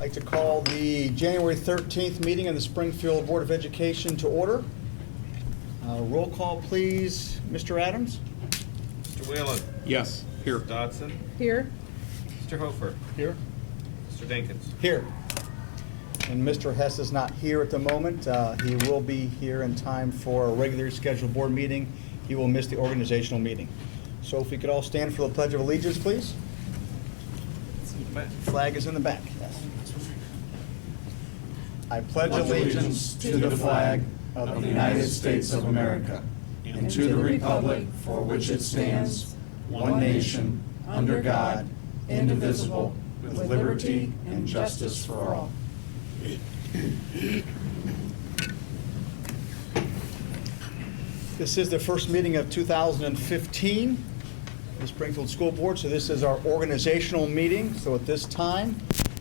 I'd like to call the January 13th meeting of the Springfield Board of Education to order. Roll call, please. Mr. Adams? Mr. Whalen? Yes, here. Mrs. Dodson? Here. Mr. Hofer? Here. Mr. Dinkins? Here. And Mr. Hess is not here at the moment. He will be here in time for a regularly scheduled board meeting. He will miss the organizational meeting. So if we could all stand for the Pledge of Allegiance, please. Flag is in the back, yes. I pledge allegiance to the flag of the United States of America and to the republic for which it stands, one nation, under God, indivisible, with liberty and justice for all. This is the first meeting of 2015, the Springfield School Board, so this is our organizational meeting. So at this time,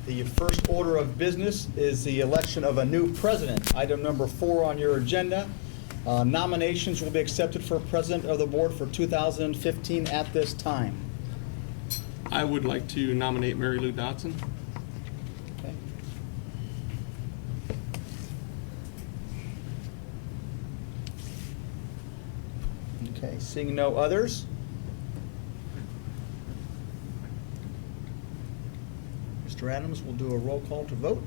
the first order of business is the election of a new president. Item number 4 on your agenda. Nominations will be accepted for president of the board for 2015 at this time. I would like to nominate Mary Lou Dodson. Okay. Okay, seeing no others. Mr. Adams will do a roll call to vote.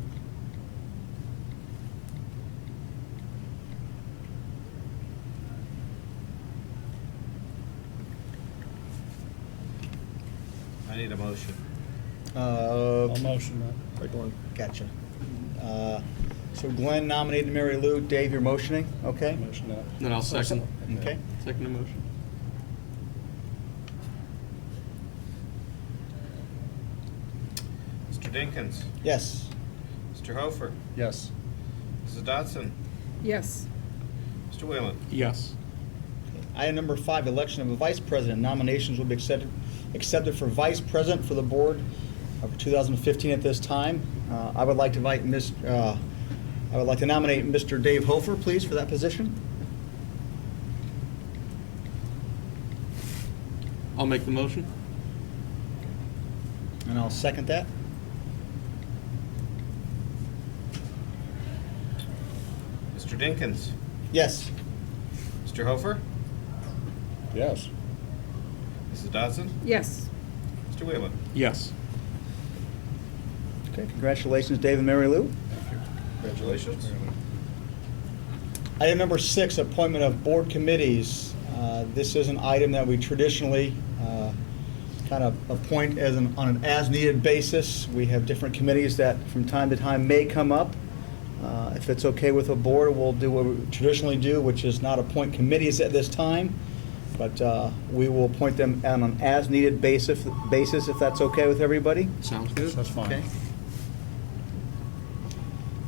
I need a motion. I'll motion that. Gotcha. So Glenn nominated Mary Lou. Dave, you're motioning? Okay. Motion that. Then I'll second. Okay. Second the motion. Mr. Dinkins? Yes. Mr. Hofer? Yes. Mrs. Dodson? Yes. Mr. Whalen? Yes. Item number 5, election of a vice president. Nominations will be accepted for vice president for the board for 2015 at this time. I would like to invite I would like to nominate Mr. Dave Hofer, please, for that position. I'll make the motion. And I'll second that. Mr. Dinkins? Yes. Mr. Hofer? Yes. Mrs. Dodson? Yes. Mr. Whalen? Yes. Okay, congratulations, Dave and Mary Lou. Congratulations. Item number 6, appointment of board committees. This is an item that we traditionally kind of appoint on an as-needed basis. We have different committees that from time to time may come up. If it's okay with the board, we'll do what we traditionally do, which is not appoint committees at this time, but we will appoint them on an as-needed basis if that's okay with everybody. Sounds good. That's fine. Okay.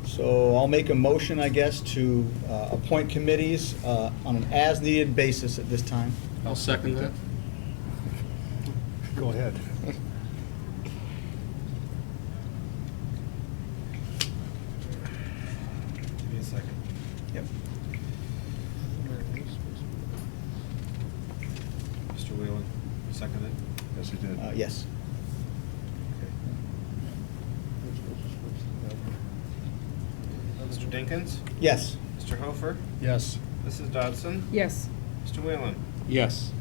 So I'll make a motion, I guess, to appoint committees on an as-needed basis at this time. I'll second that. Go ahead. Give me a second. Yep. Mr. Whalen, seconded? Yes, he did. Yes. Mr. Dinkins? Yes. Mr. Hofer? Yes. Mrs. Dodson? Yes. Mr. Whalen? Yes.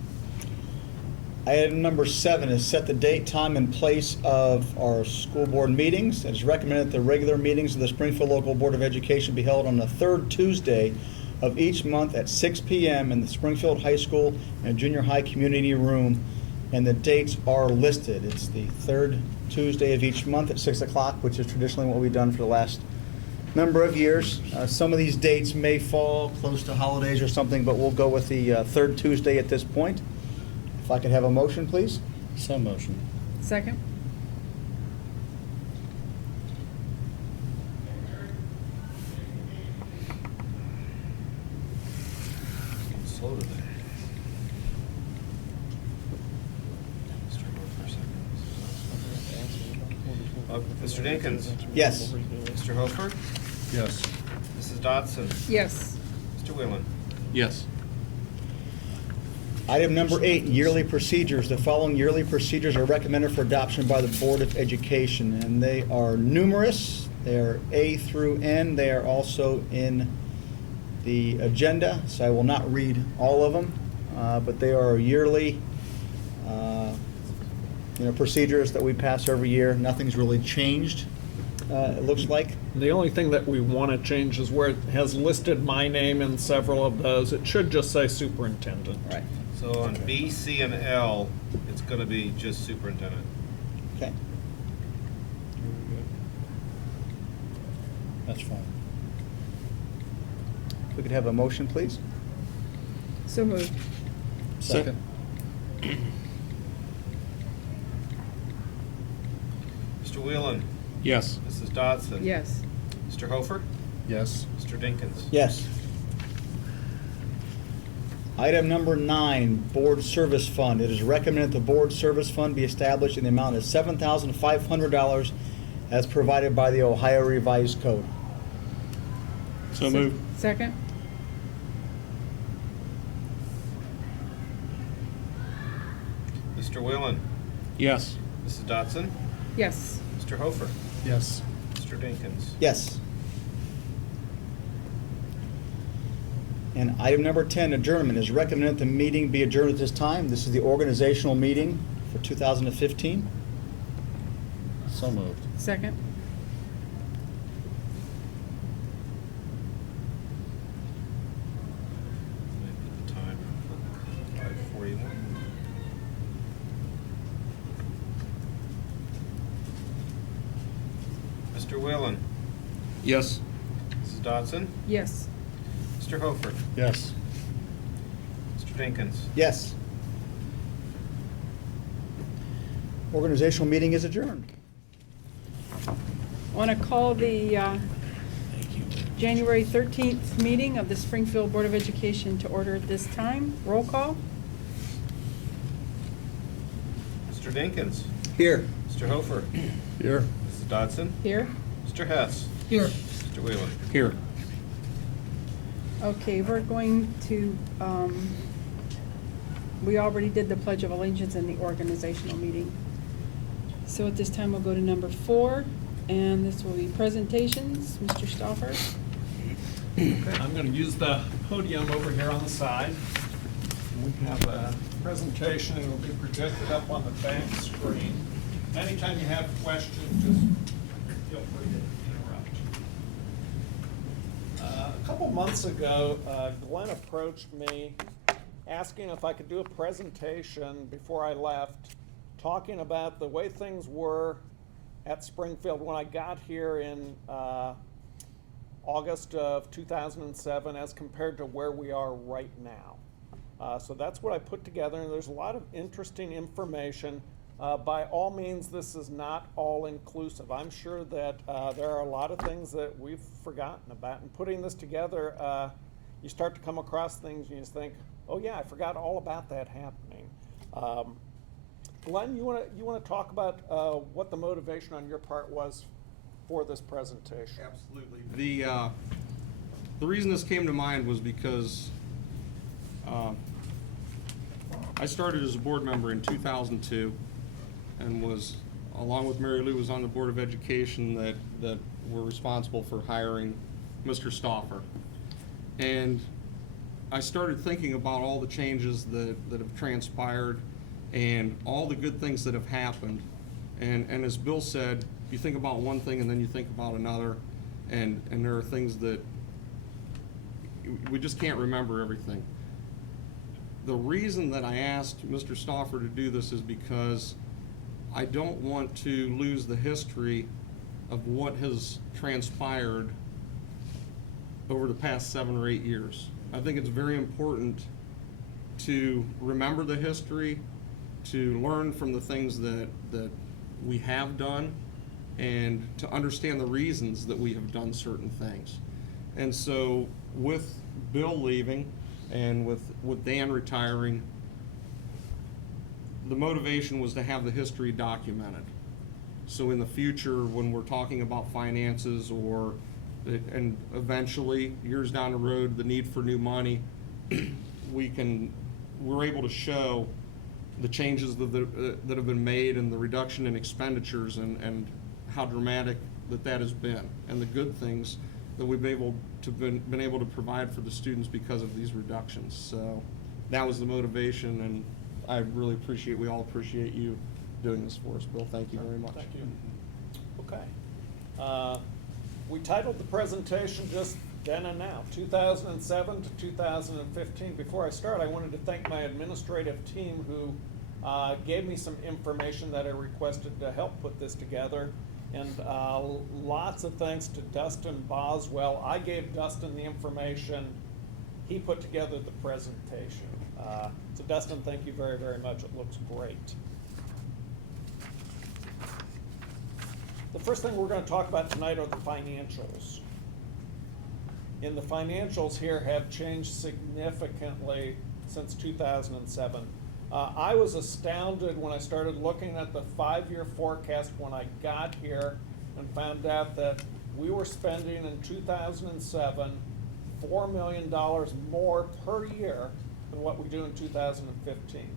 Item number 7 is set the date, time, and place of our school board meetings. It is recommended that the regular meetings of the Springfield Local Board of Education be held on the 3rd Tuesday of each month at 6 p.m. in the Springfield High School and Junior High Community Room, and the dates are listed. It's the 3rd Tuesday of each month at 6 o'clock, which is traditionally what we've done for the last number of years. Some of these dates may fall close to holidays or something, but we'll go with the 3rd Tuesday at this point. If I could have a motion, please. So motion. Second. Slow today. Mr. Hofer, second. Mr. Dinkins? Yes. Mr. Hofer? Yes. Mrs. Dodson? Yes. Mr. Whalen? Yes. Item number 8, yearly procedures. The following yearly procedures are recommended for adoption by the Board of Education, and they are numerous. They are A through N. They are also in the agenda, so I will not read all of them, but they are yearly procedures that we pass every year. Nothing's really changed, it looks like. The only thing that we want to change is where it has listed my name in several of those. It should just say superintendent. Right. So on B, C, and L, it's gonna be just superintendent. Okay. That's fine. If we could have a motion, please. So moved. Second. Mr. Whelan? Yes. Mrs. Dodson? Yes. Mr. Hofer? Yes. Mr. Dinkins? Yes. Item number 9, Board Service Fund. It is recommended the Board Service Fund be established in the amount of $7,500 as provided by the Ohio Revised Code. So moved. Second? Mr. Whelan? Yes. Mrs. Dodson? Yes. Mr. Hofer? Yes. Mr. Dinkins? Yes. And item number 10, adjournment. It is recommended the meeting be adjourned at this time. This is the organizational meeting for 2015. So moved. Second? Let me put the time, 5:41. Mr. Whelan? Yes. Mrs. Dodson? Yes. Mr. Hofer? Yes. Mr. Dinkins? Yes. Organizational meeting is adjourned. Want to call the January 13th meeting of the Springfield Board of Education to order at this time. Roll call? Mr. Dinkins? Here. Mr. Hofer? Here. Mrs. Dodson? Here. Mr. Hess? Here. Mr. Whelan? Here. Okay, we're going to, we already did the Pledge of Allegiance in the organizational meeting. So at this time, we'll go to number 4, and this will be presentations. Mr. Stauffer? I'm going to use the podium over here on the side. We have a presentation, and it will be projected up on the back screen. Anytime you have questions, just feel free to interrupt. A couple months ago, Glenn approached me asking if I could do a presentation before I left, talking about the way things were at Springfield when I got here in August of 2007 as compared to where we are right now. So that's what I put together, and there's a lot of interesting information. By all means, this is not all inclusive. I'm sure that there are a lot of things that we've forgotten about. And putting this together, you start to come across things and you just think, oh yeah, I forgot all about that happening. Glenn, you want to talk about what the motivation on your part was for this presentation? Absolutely. The reason this came to mind was because I started as a board member in 2002 and was, along with Mary Lou, was on the Board of Education that were responsible for hiring Mr. Stauffer. And I started thinking about all the changes that have transpired and all the good things that have happened. And as Bill said, you think about one thing and then you think about another, and there are things that we just can't remember everything. The reason that I asked Mr. Stauffer to do this is because I don't want to lose the history of what has transpired over the past 7 or 8 years. I think it's very important to remember the history, to learn from the things that we have done, and to understand the reasons that we have done certain things. And so with Bill leaving and with Dan retiring, the motivation was to have the history documented. So in the future, when we're talking about finances and eventually, years down the road, the need for new money, we can we're able to show the changes that have been made and the reduction in expenditures and how dramatic that has been, and the good things that we've been able to provide for the students because of these reductions. So that was the motivation, and I really appreciate, we all appreciate you doing this for us, Bill. Thank you very much. Thank you. Okay. We titled the presentation just then and now, 2007 to 2015. Before I start, I wanted to thank my administrative team who gave me some information that I requested to help put this together. And lots of thanks to Dustin Boswell. I gave Dustin the information. He put together the presentation. So Dustin, thank you very, very much. It looks great. The first thing we're going to talk about tonight are the financials. And the financials here have changed significantly since 2007. I was astounded when I started looking at the 5-year forecast when I got here and found out that we were spending in 2007 $4 million more per year than what we do in 2015.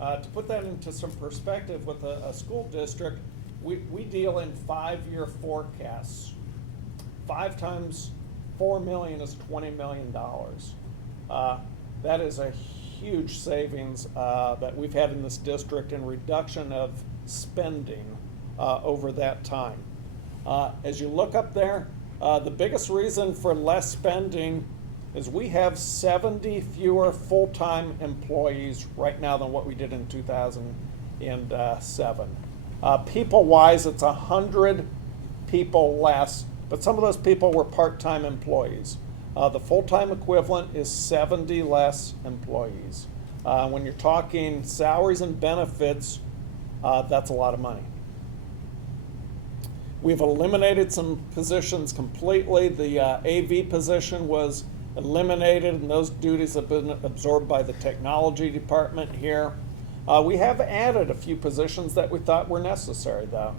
To put that into some perspective with a school district, we deal in 5-year forecasts. 5 times $4 million is $20 million. That is a huge savings that we've had in this district in reduction of spending over that time. As you look up there, the biggest reason for less spending is we have 70 fewer full-time employees right now than what we did in 2007. People-wise, it's 100 people less, but some of those people were part-time employees. The full-time equivalent is 70 less employees. When you're talking salaries and benefits, that's a lot of money. We've eliminated some positions completely. The AV position was eliminated, and those duties have been absorbed by the technology department here. We have added a few positions that we thought were necessary, though.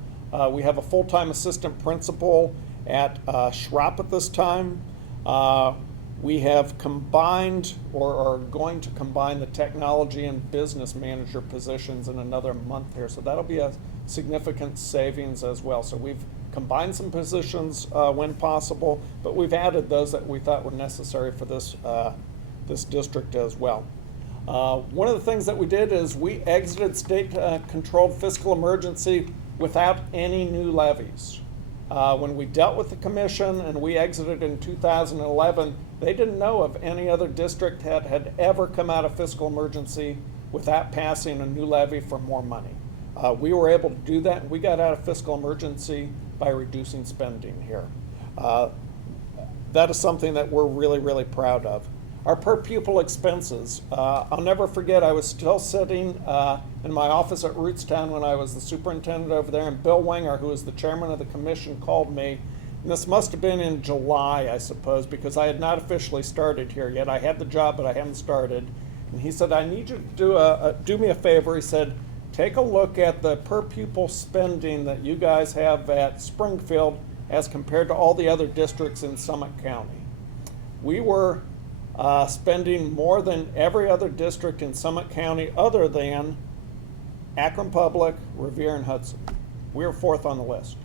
We have a full-time assistant principal at Schropp at this time. We have combined or are going to combine the technology and business manager positions in another month here. So that'll be a significant savings as well. So we've combined some positions when possible, but we've added those that we thought were necessary for this, this district as well. One of the things that we did is we exited state-controlled fiscal emergency without any new levies. When we dealt with the commission and we exited in 2011, they didn't know of any other district that had ever come out of fiscal emergency without passing a new levy for more money. We were able to do that, and we got out of fiscal emergency by reducing spending here. That is something that we're really, really proud of. Our per pupil expenses, I'll never forget, I was still sitting in my office at Rootstown when I was the superintendent over there, and Bill Wenger, who was the chairman of the commission, called me. And this must have been in July, I suppose, because I had not officially started here yet. I had the job, but I hadn't started. And he said, I need you to do me a favor. He said, take a look at the per pupil spending that you guys have at Springfield as compared to all the other districts in Summit County. We were spending more than every other district in Summit County other than Akron Public, Revere, and Hudson. We were 4th on the list.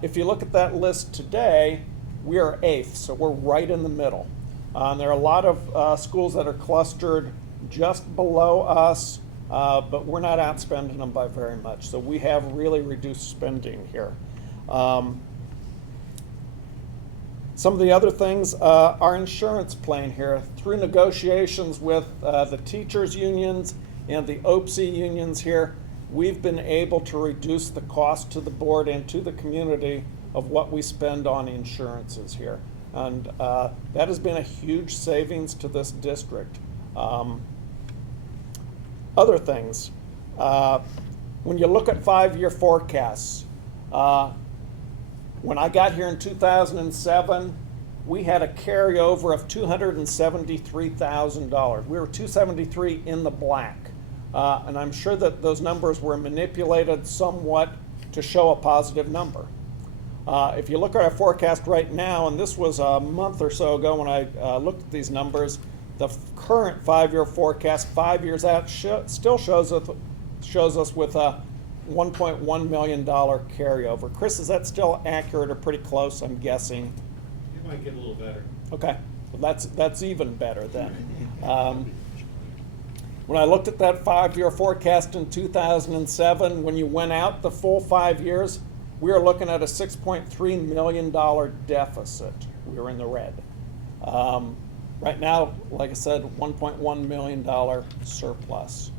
If you look at that list today, we are 8th, so we're right in the middle. There are a lot of schools that are clustered just below us, but we're not outspending them by very much. So we have really reduced spending here. Some of the other things, our insurance plan here, through negotiations with the teachers' unions and the OPSI unions here, we've been able to reduce the cost to the board and to the community of what we spend on insurances here. And that has been a huge savings to this district. Other things, when you look at 5-year forecasts, when I got here in 2007, we had a carryover of $273,000. We were $273 in the black. And I'm sure that those numbers were manipulated somewhat to show a positive number. If you look at our forecast right now, and this was a month or so ago when I looked at these numbers, The current 5-year forecast, 5 years out, still shows us with a $1.1 million carryover. Chris, is that still accurate or pretty close, I'm guessing? It might get a little better. Okay, well, that's even better then. When I looked at that 5-year forecast in 2007, when you went out the full 5 years, we were looking at a $6.3 million deficit. We were in the red. Right now, like I said, $1.1 million surplus.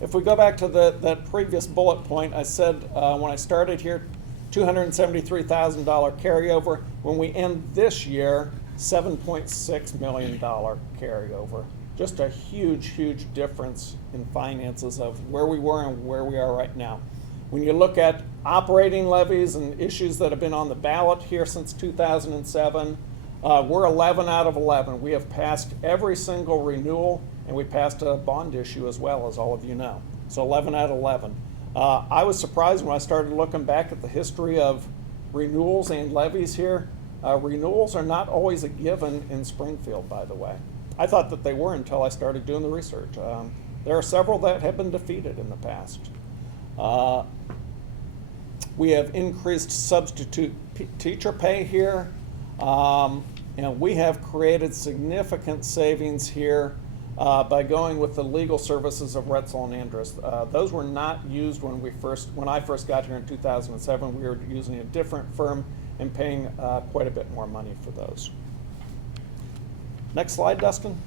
If we go back to that previous bullet point, I said when I started here, $273,000 carryover. When we end this year, $7.6 million carryover. Just a huge, huge difference in finances of where we were and where we are right now. When you look at operating levies and issues that have been on the ballot here since 2007, we're 11 out of 11. We have passed every single renewal, and we passed a bond issue as well, as all of you know. So 11 out of 11. I was surprised when I started looking back at the history of renewals and levies here. Renewals are not always a given in Springfield, by the way. I thought that they were until I started doing the research. There are several that have been defeated in the past. We have increased substitute teacher pay here. And we have created significant savings here by going with the legal services of Retzel and Andrus. Those were not used when I first got here in 2007. We were using a different firm and paying quite a bit more money for those. Next slide, Dustin.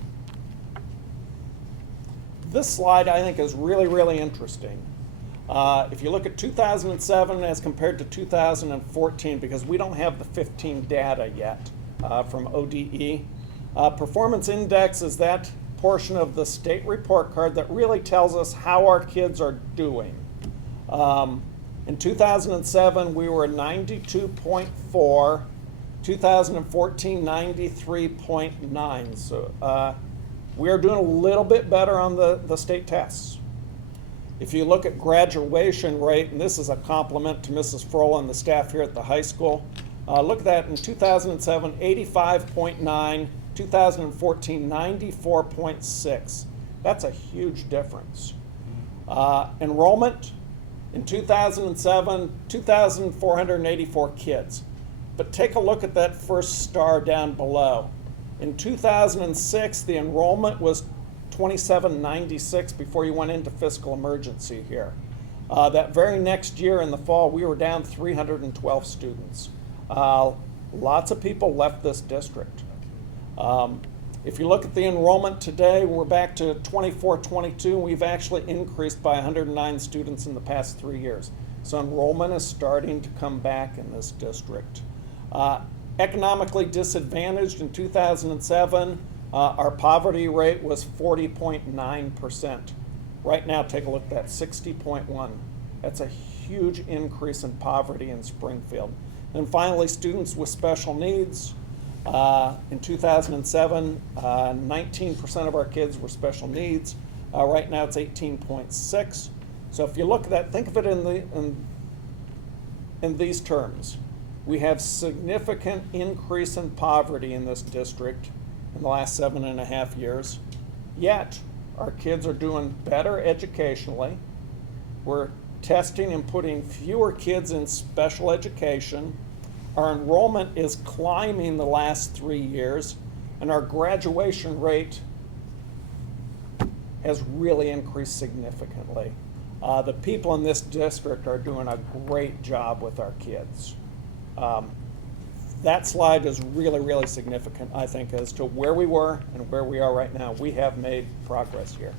This slide I think is really, really interesting. If you look at 2007 as compared to 2014, because we don't have the 15 data yet from ODE, performance index is that portion of the state report card that really tells us how our kids are doing. In 2007, we were 92.4. 2014, 93.9. So we are doing a little bit better on the state tests. If you look at graduation rate, and this is a compliment to Mrs. Frohl and the staff here at the high school, look at that in 2007, 85.9, 2014, 94.6. That's a huge difference. Enrollment in 2007, 2,484 kids. But take a look at that first star down below. In 2006, the enrollment was 2796 before you went into fiscal emergency here. That very next year in the fall, we were down 312 students. Lots of people left this district. If you look at the enrollment today, we're back to 2422. We've actually increased by 109 students in the past 3 years. So enrollment is starting to come back in this district. Economically disadvantaged in 2007, our poverty rate was 40.9%. Right now, take a look at that, 60.1. That's a huge increase in poverty in Springfield. And finally, students with special needs. In 2007, 19% of our kids were special needs. Right now, it's 18.6. So if you look at that, think of it in these terms. We have significant increase in poverty in this district in the last 7.5 years, yet our kids are doing better educationally. We're testing and putting fewer kids in special education. Our enrollment is climbing the last 3 years, and our graduation rate has really increased significantly. The people in this district are doing a great job with our kids. That slide is really, really significant, I think, as to where we were and where we are right now. We have made progress here.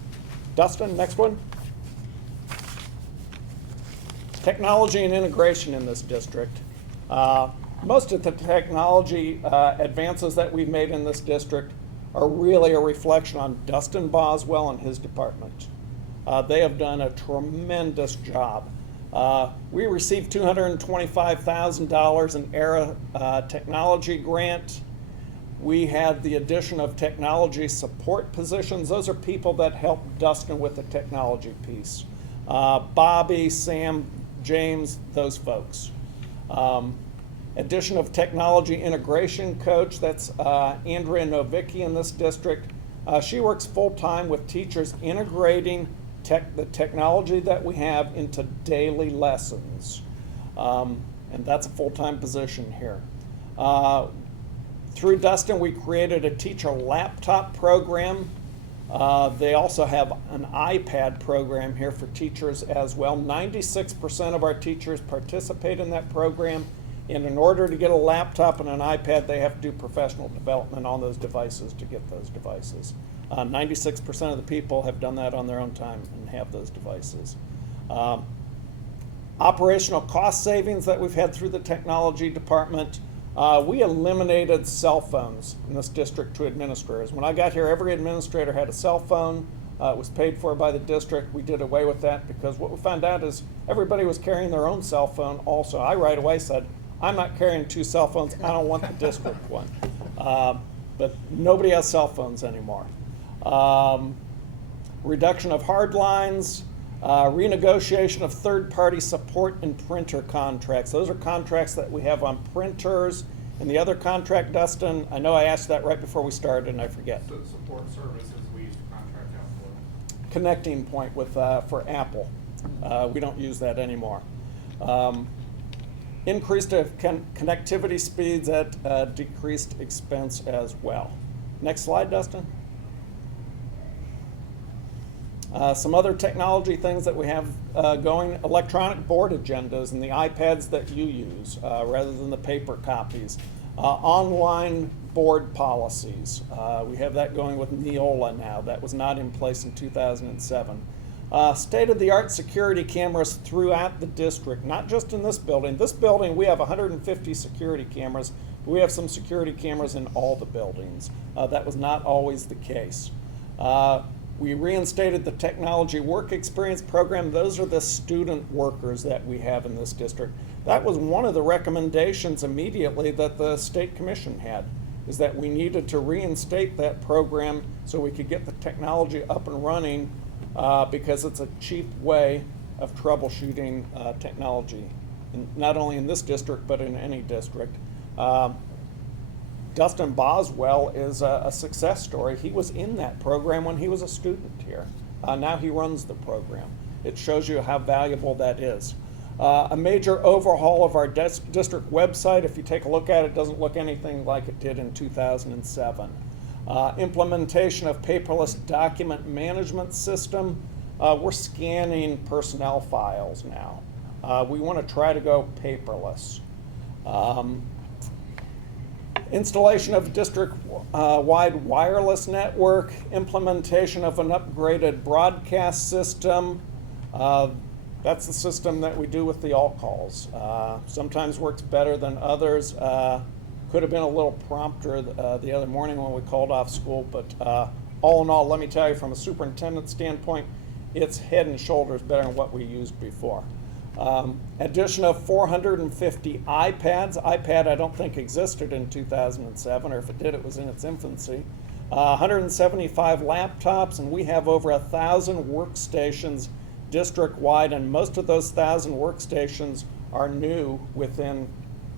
Dustin, next one. Technology and integration in this district. Most of the technology advances that we've made in this district are really a reflection on Dustin Boswell and his department. They have done a tremendous job. We received $225,000 in ERA technology grant. We had the addition of technology support positions. Those are people that help Dustin with the technology piece. Bobby, Sam, James, those folks. Addition of technology integration coach, that's Andrea Novicki in this district. She works full-time with teachers integrating the technology that we have into daily lessons. And that's a full-time position here. Through Dustin, we created a teacher laptop program. They also have an iPad program here for teachers as well. 96% of our teachers participate in that program. And in order to get a laptop and an iPad, they have to do professional development on those devices to get those devices. 96% of the people have done that on their own time and have those devices. Operational cost savings that we've had through the technology department. We eliminated cell phones in this district to administrators. When I got here, every administrator had a cell phone. It was paid for by the district. We did away with that because what we found out is everybody was carrying their own cell phone also. I right away said, I'm not carrying 2 cell phones. I don't want the district one. But nobody has cell phones anymore. Reduction of hard lines. Renegotiation of third-party support and printer contracts. Those are contracts that we have on printers. And the other contract, Dustin, I know I asked that right before we started and I forget. So support services we used to contract out for. Connecting Point with, for Apple. We don't use that anymore. Increased connectivity speeds at decreased expense as well. Next slide, Dustin. Some other technology things that we have going, electronic board agendas and the iPads that you use rather than the paper copies. Online board policies. We have that going with Neola now. That was not in place in 2007. State-of-the-art security cameras throughout the district, not just in this building. This building, we have 150 security cameras. We have some security cameras in all the buildings. That was not always the case. We reinstated the Technology Work Experience Program. Those are the student workers that we have in this district. That was one of the recommendations immediately that the State Commission had, is that we needed to reinstate that program so we could get the technology up and running because it's a cheap way of troubleshooting technology, not only in this district but in any district. Dustin Boswell is a success story. He was in that program when he was a student here. Now he runs the program. It shows you how valuable that is. A major overhaul of our district website. If you take a look at it, it doesn't look anything like it did in 2007. Implementation of paperless document management system. We're scanning personnel files now. We want to try to go paperless. Installation of district-wide wireless network, implementation of an upgraded broadcast system. That's the system that we do with the all calls. Sometimes works better than others. Could have been a little prompter the other morning when we called off school, but all in all, let me tell you, from a superintendent standpoint, it's head and shoulders better than what we used before. Addition of 450 iPads. iPad I don't think existed in 2007, or if it did, it was in its infancy. 175 laptops, and we have over 1,000 workstations district-wide, and most of those 1,000 workstations are new within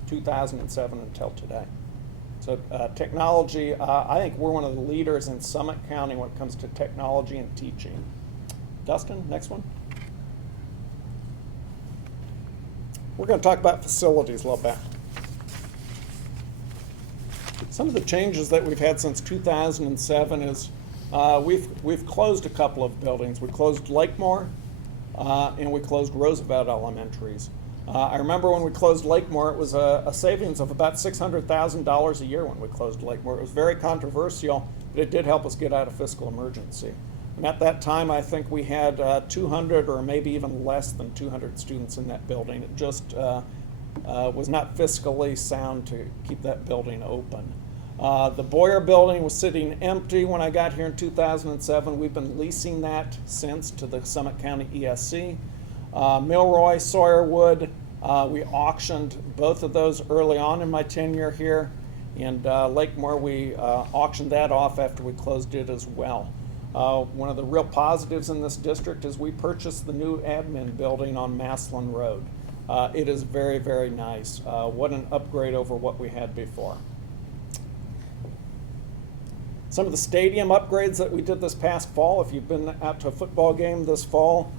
2007 until today. So technology, I think we're one of the leaders in Summit County when it comes to technology and teaching. Dustin, next one. We're going to talk about facilities a little bit. Some of the changes that we've had since 2007 is we've closed a couple of buildings. We closed Lakemore and we closed Roosevelt Elementaries. I remember when we closed Lakemore, it was a savings of about $600,000 a year when we closed Lakemore. It was very controversial, but it did help us get out of fiscal emergency. And at that time, I think we had 200 or maybe even less than 200 students in that building. It just was not fiscally sound to keep that building open. The Boyer building was sitting empty when I got here in 2007. We've been leasing that since to the Summit County ESC. Milroy, Sawyerwood, we auctioned both of those early on in my tenure here. And Lakemore, we auctioned that off after we closed it as well. One of the real positives in this district is we purchased the new admin building on Maslin Road. It is very, very nice. What an upgrade over what we had before. Some of the stadium upgrades that we did this past fall, if you've been out to a football game this fall,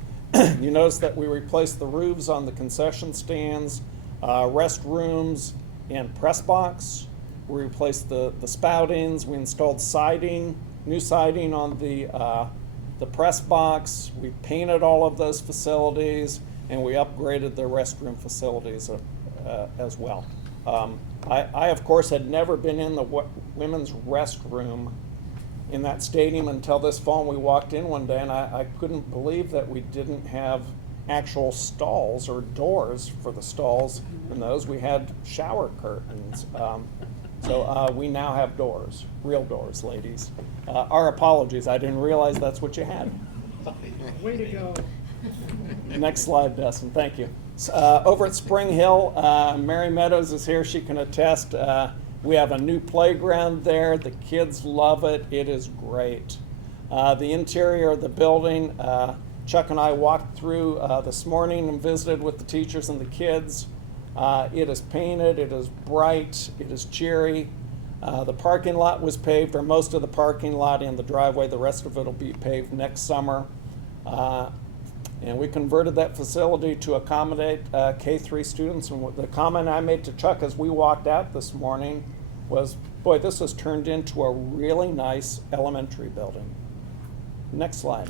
you notice that we replaced the roofs on the concession stands, restrooms, and press box. We replaced the spoutings. We installed siding, new siding on the press box. We painted all of those facilities, and we upgraded the restroom facilities as well. I, of course, had never been in the women's restroom in that stadium until this fall. And we walked in one day, and I couldn't believe that we didn't have actual stalls or doors for the stalls in those. We had shower curtains. So we now have doors, real doors, ladies. Our apologies, I didn't realize that's what you had. Way to go. Next slide, Dustin, thank you. Over at Spring Hill, Mary Meadows is here, she can attest. We have a new playground there, the kids love it, it is great. The interior of the building, Chuck and I walked through this morning and visited with the teachers and the kids. It is painted, it is bright, it is cheery. The parking lot was paved, or most of the parking lot and the driveway. The rest of it will be paved next summer. And we converted that facility to accommodate K-3 students. And the comment I made to Chuck as we walked out this morning was, boy, this has turned into a really nice elementary building. Next slide.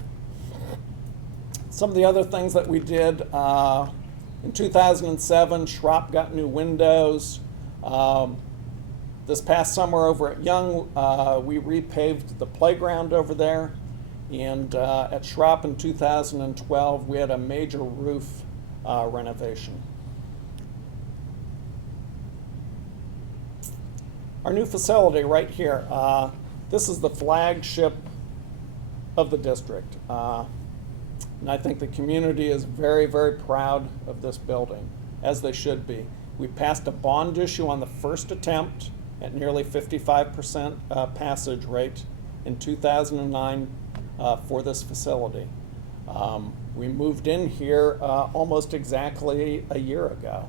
Some of the other things that we did, in 2007, Schropp got new windows. This past summer over at Young, we repaved the playground over there. And at Schropp in 2012, we had a major roof renovation. Our new facility right here, this is the flagship of the district. And I think the community is very, very proud of this building, as they should be. We passed a bond issue on the first attempt at nearly 55% passage rate in 2009 for this facility. We moved in here almost exactly a year ago.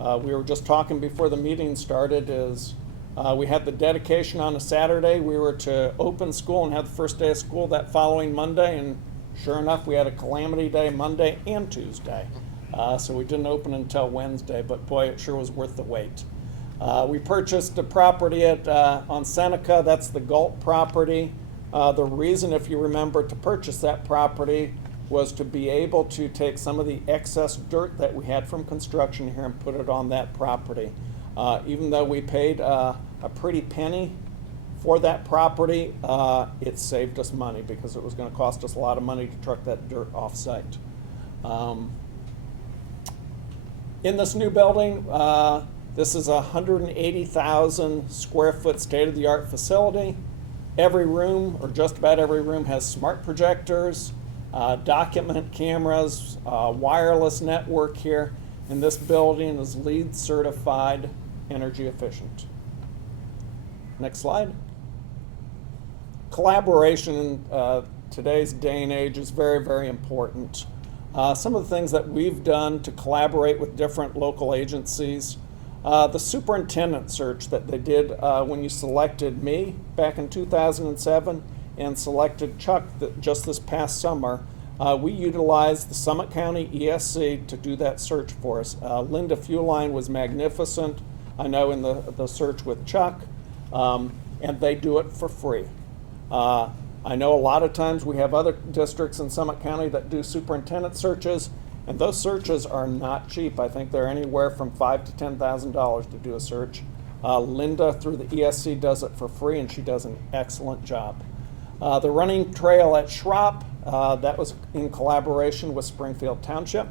We were just talking before the meeting started we had the dedication on a Saturday. We were to open school and have the first day of school that following Monday, and sure enough, we had a calamity day Monday and Tuesday. So we didn't open until Wednesday, but boy, it sure was worth the wait. We purchased a property on Seneca, that's the Galt property. The reason, if you remember, to purchase that property was to be able to take some of the excess dirt that we had from construction here and put it on that property. Even though we paid a pretty penny for that property, it saved us money because it was going to cost us a lot of money to truck that dirt off-site. In this new building, this is a 180,000 square foot state-of-the-art facility. Every room, or just about every room, has smart projectors, document cameras, wireless network here, and this building is LEED certified energy efficient. Next slide. Collaboration in today's day and age is very, very important. Some of the things that we've done to collaborate with different local agencies, the superintendent search that they did when you selected me back in 2007 and selected Chuck just this past summer, we utilized the Summit County ESC to do that search for us. Linda Fuline was magnificent, I know, in the search with Chuck, and they do it for free. I know a lot of times we have other districts in Summit County that do superintendent searches, and those searches are not cheap. I think they're anywhere from $5,000 to $10,000 to do a search. Linda through the ESC does it for free, and she does an excellent job. The running trail at Schropp, that was in collaboration with Springfield Township.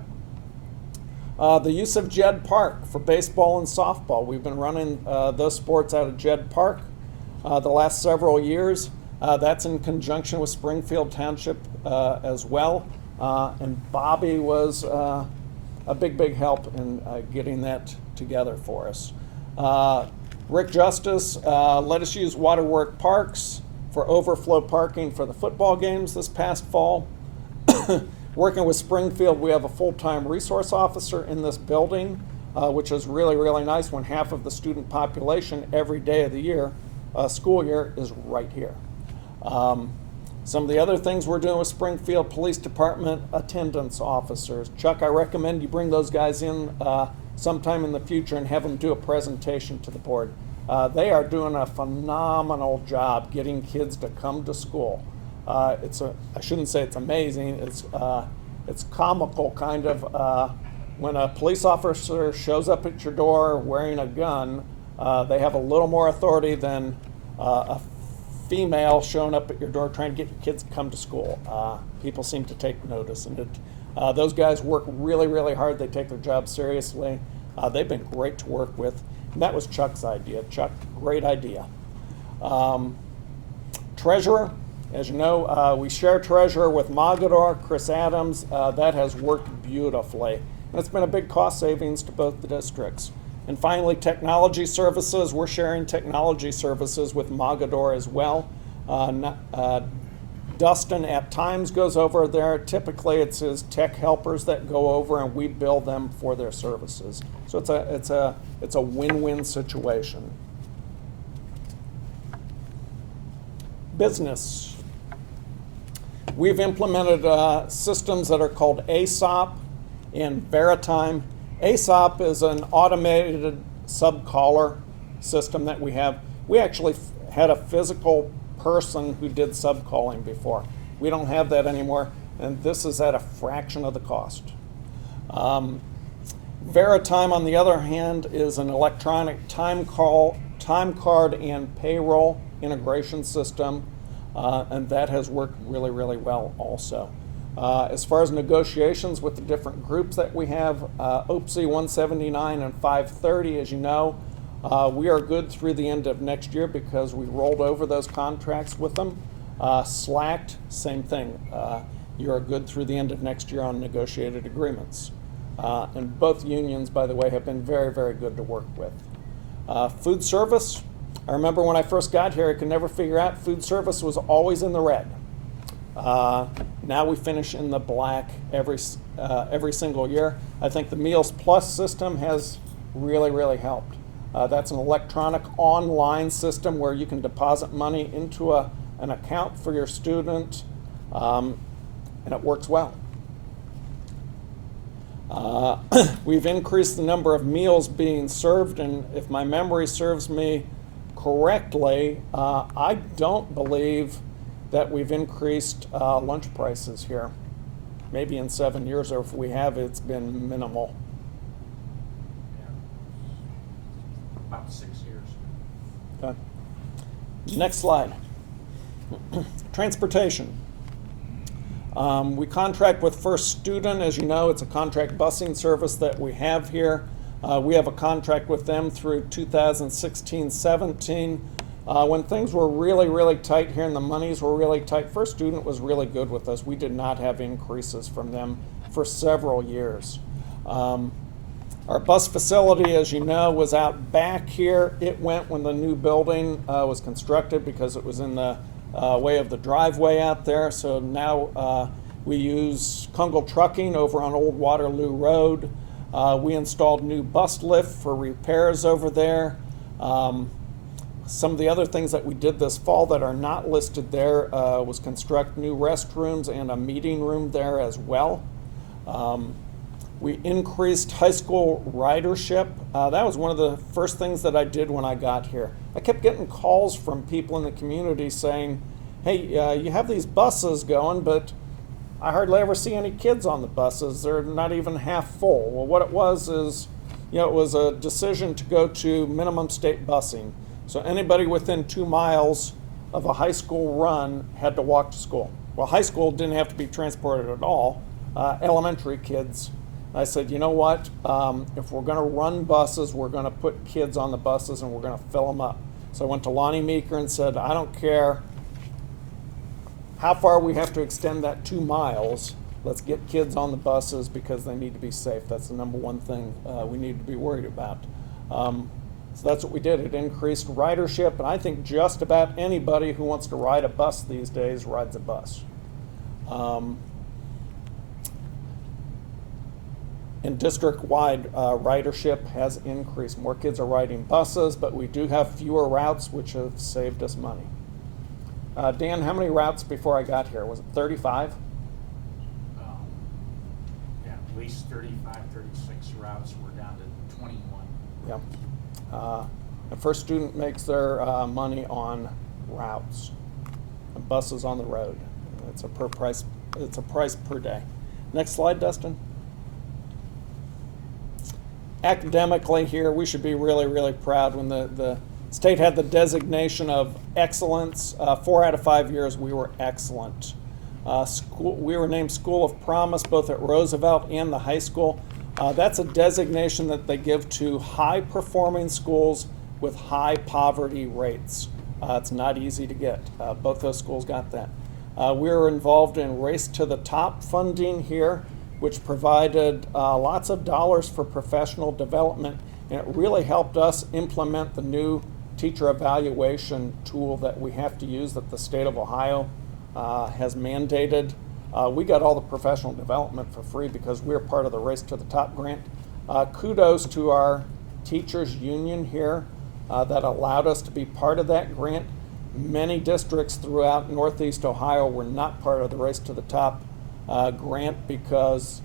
The use of Jed Park for baseball and softball. We've been running those sports out of Jed Park the last several years. That's in conjunction with Springfield Township as well. And Bobby was a big, big help in getting that together for us. Rick Justice let us use Waterwork Parks for overflow parking for the football games this past fall. Working with Springfield, we have a full-time resource officer in this building, which is really, really nice when half of the student population every day of the year, school year, is right here. Some of the other things we're doing with Springfield Police Department attendance officers. Chuck, I recommend you bring those guys in sometime in the future and have them do a presentation to the board. They are doing a phenomenal job getting kids to come to school. I shouldn't say it's amazing, it's comical kind of, when a police officer shows up at your door wearing a gun, they have a little more authority than a female showing up at your door trying to get your kids to come to school. People seem to take notice, and those guys work really, really hard. They take their job seriously. They've been great to work with. And that was Chuck's idea. Chuck, great idea. Treasurer, as you know, we share treasurer with Mogador, Chris Adams. That has worked beautifully. And it's been a big cost savings to both the districts. And finally, technology services. We're sharing technology services with Mogador as well. Dustin at times goes over there. Typically, it's his tech helpers that go over, and we bill them for their services. So it's a win-win situation. Business. We've implemented systems that are called ASOP and Veritime. ASOP is an automated sub-caller system that we have. We actually had a physical person who did sub-calling before. We don't have that anymore, and this is at a fraction of the cost. Veritime, on the other hand, is an electronic time card and payroll integration system, and that has worked really, really well also. As far as negotiations with the different groups that we have, OPSI 179 and 530, as you know, we are good through the end of next year because we rolled over those contracts with them. SLACT, same thing. You're good through the end of next year on negotiated agreements. And both unions, by the way, have been very, very good to work with. Food service, I remember when I first got here, I could never figure out food service was always in the red. Now we finish in the black every single year. I think the Meals Plus system has really, really helped. That's an electronic online system where you can deposit money into an account for your student, and it works well. We've increased the number of meals being served, and if my memory serves me correctly, I don't believe that we've increased lunch prices here. Maybe in 7 years, or if we have, it's been minimal. About 6 years. Okay. Next slide. Transportation. We contract with First Student. As you know, it's a contract busing service that we have here. We have a contract with them through 2016-17. When things were really, really tight here and the monies were really tight, First Student was really good with us. We did not have increases from them for several years. Our bus facility, as you know, was out back here. It went when the new building was constructed because it was in the way of the driveway out there. So now we use Kungle Trucking over on Old Waterloo Road. We installed new bus lift for repairs over there. Some of the other things that we did this fall that are not listed there was construct new restrooms and a meeting room there as well. We increased high school ridership. That was one of the first things that I did when I got here. I kept getting calls from people in the community saying, hey, you have these buses going, but I hardly ever see any kids on the buses. They're not even half full. Well, what it was is, it was a decision to go to minimum state busing. So anybody within 2 miles of a high school run had to walk to school. Well, high school didn't have to be transported at all. Elementary kids. I said, you know what? If we're going to run buses, we're going to put kids on the buses and we're going to fill them up. So I went to Lonnie Meeker and said, I don't care how far we have to extend that 2 miles. Let's get kids on the buses because they need to be safe. That's the number one thing we need to be worried about. So that's what we did. It increased ridership, and I think just about anybody who wants to ride a bus these days rides a bus. And district-wide ridership has increased. More kids are riding buses, but we do have fewer routes, which have saved us money. Dan, how many routes before I got here? Was it 35? Yeah, at least 35, 36 routes. We're down to 21. Yep. The first student makes their money on routes, and buses on the road. It's a price per day. Next slide, Dustin. Academically here, we should be really, really proud. When the state had the designation of excellence, 4 out of 5 years we were excellent. We were named School of Promise both at Roosevelt and the high school. That's a designation that they give to high-performing schools with high poverty rates. It's not easy to get. Both those schools got that. We were involved in Race to the Top funding here, which provided lots of dollars for professional development, and it really helped us implement the new teacher evaluation tool that we have to use that the state of Ohio has mandated. We got all the professional development for free because we're part of the Race to the Top grant. Kudos to our teachers union here that allowed us to be part of that grant. Many districts throughout Northeast Ohio were not part of the Race to the Top grant because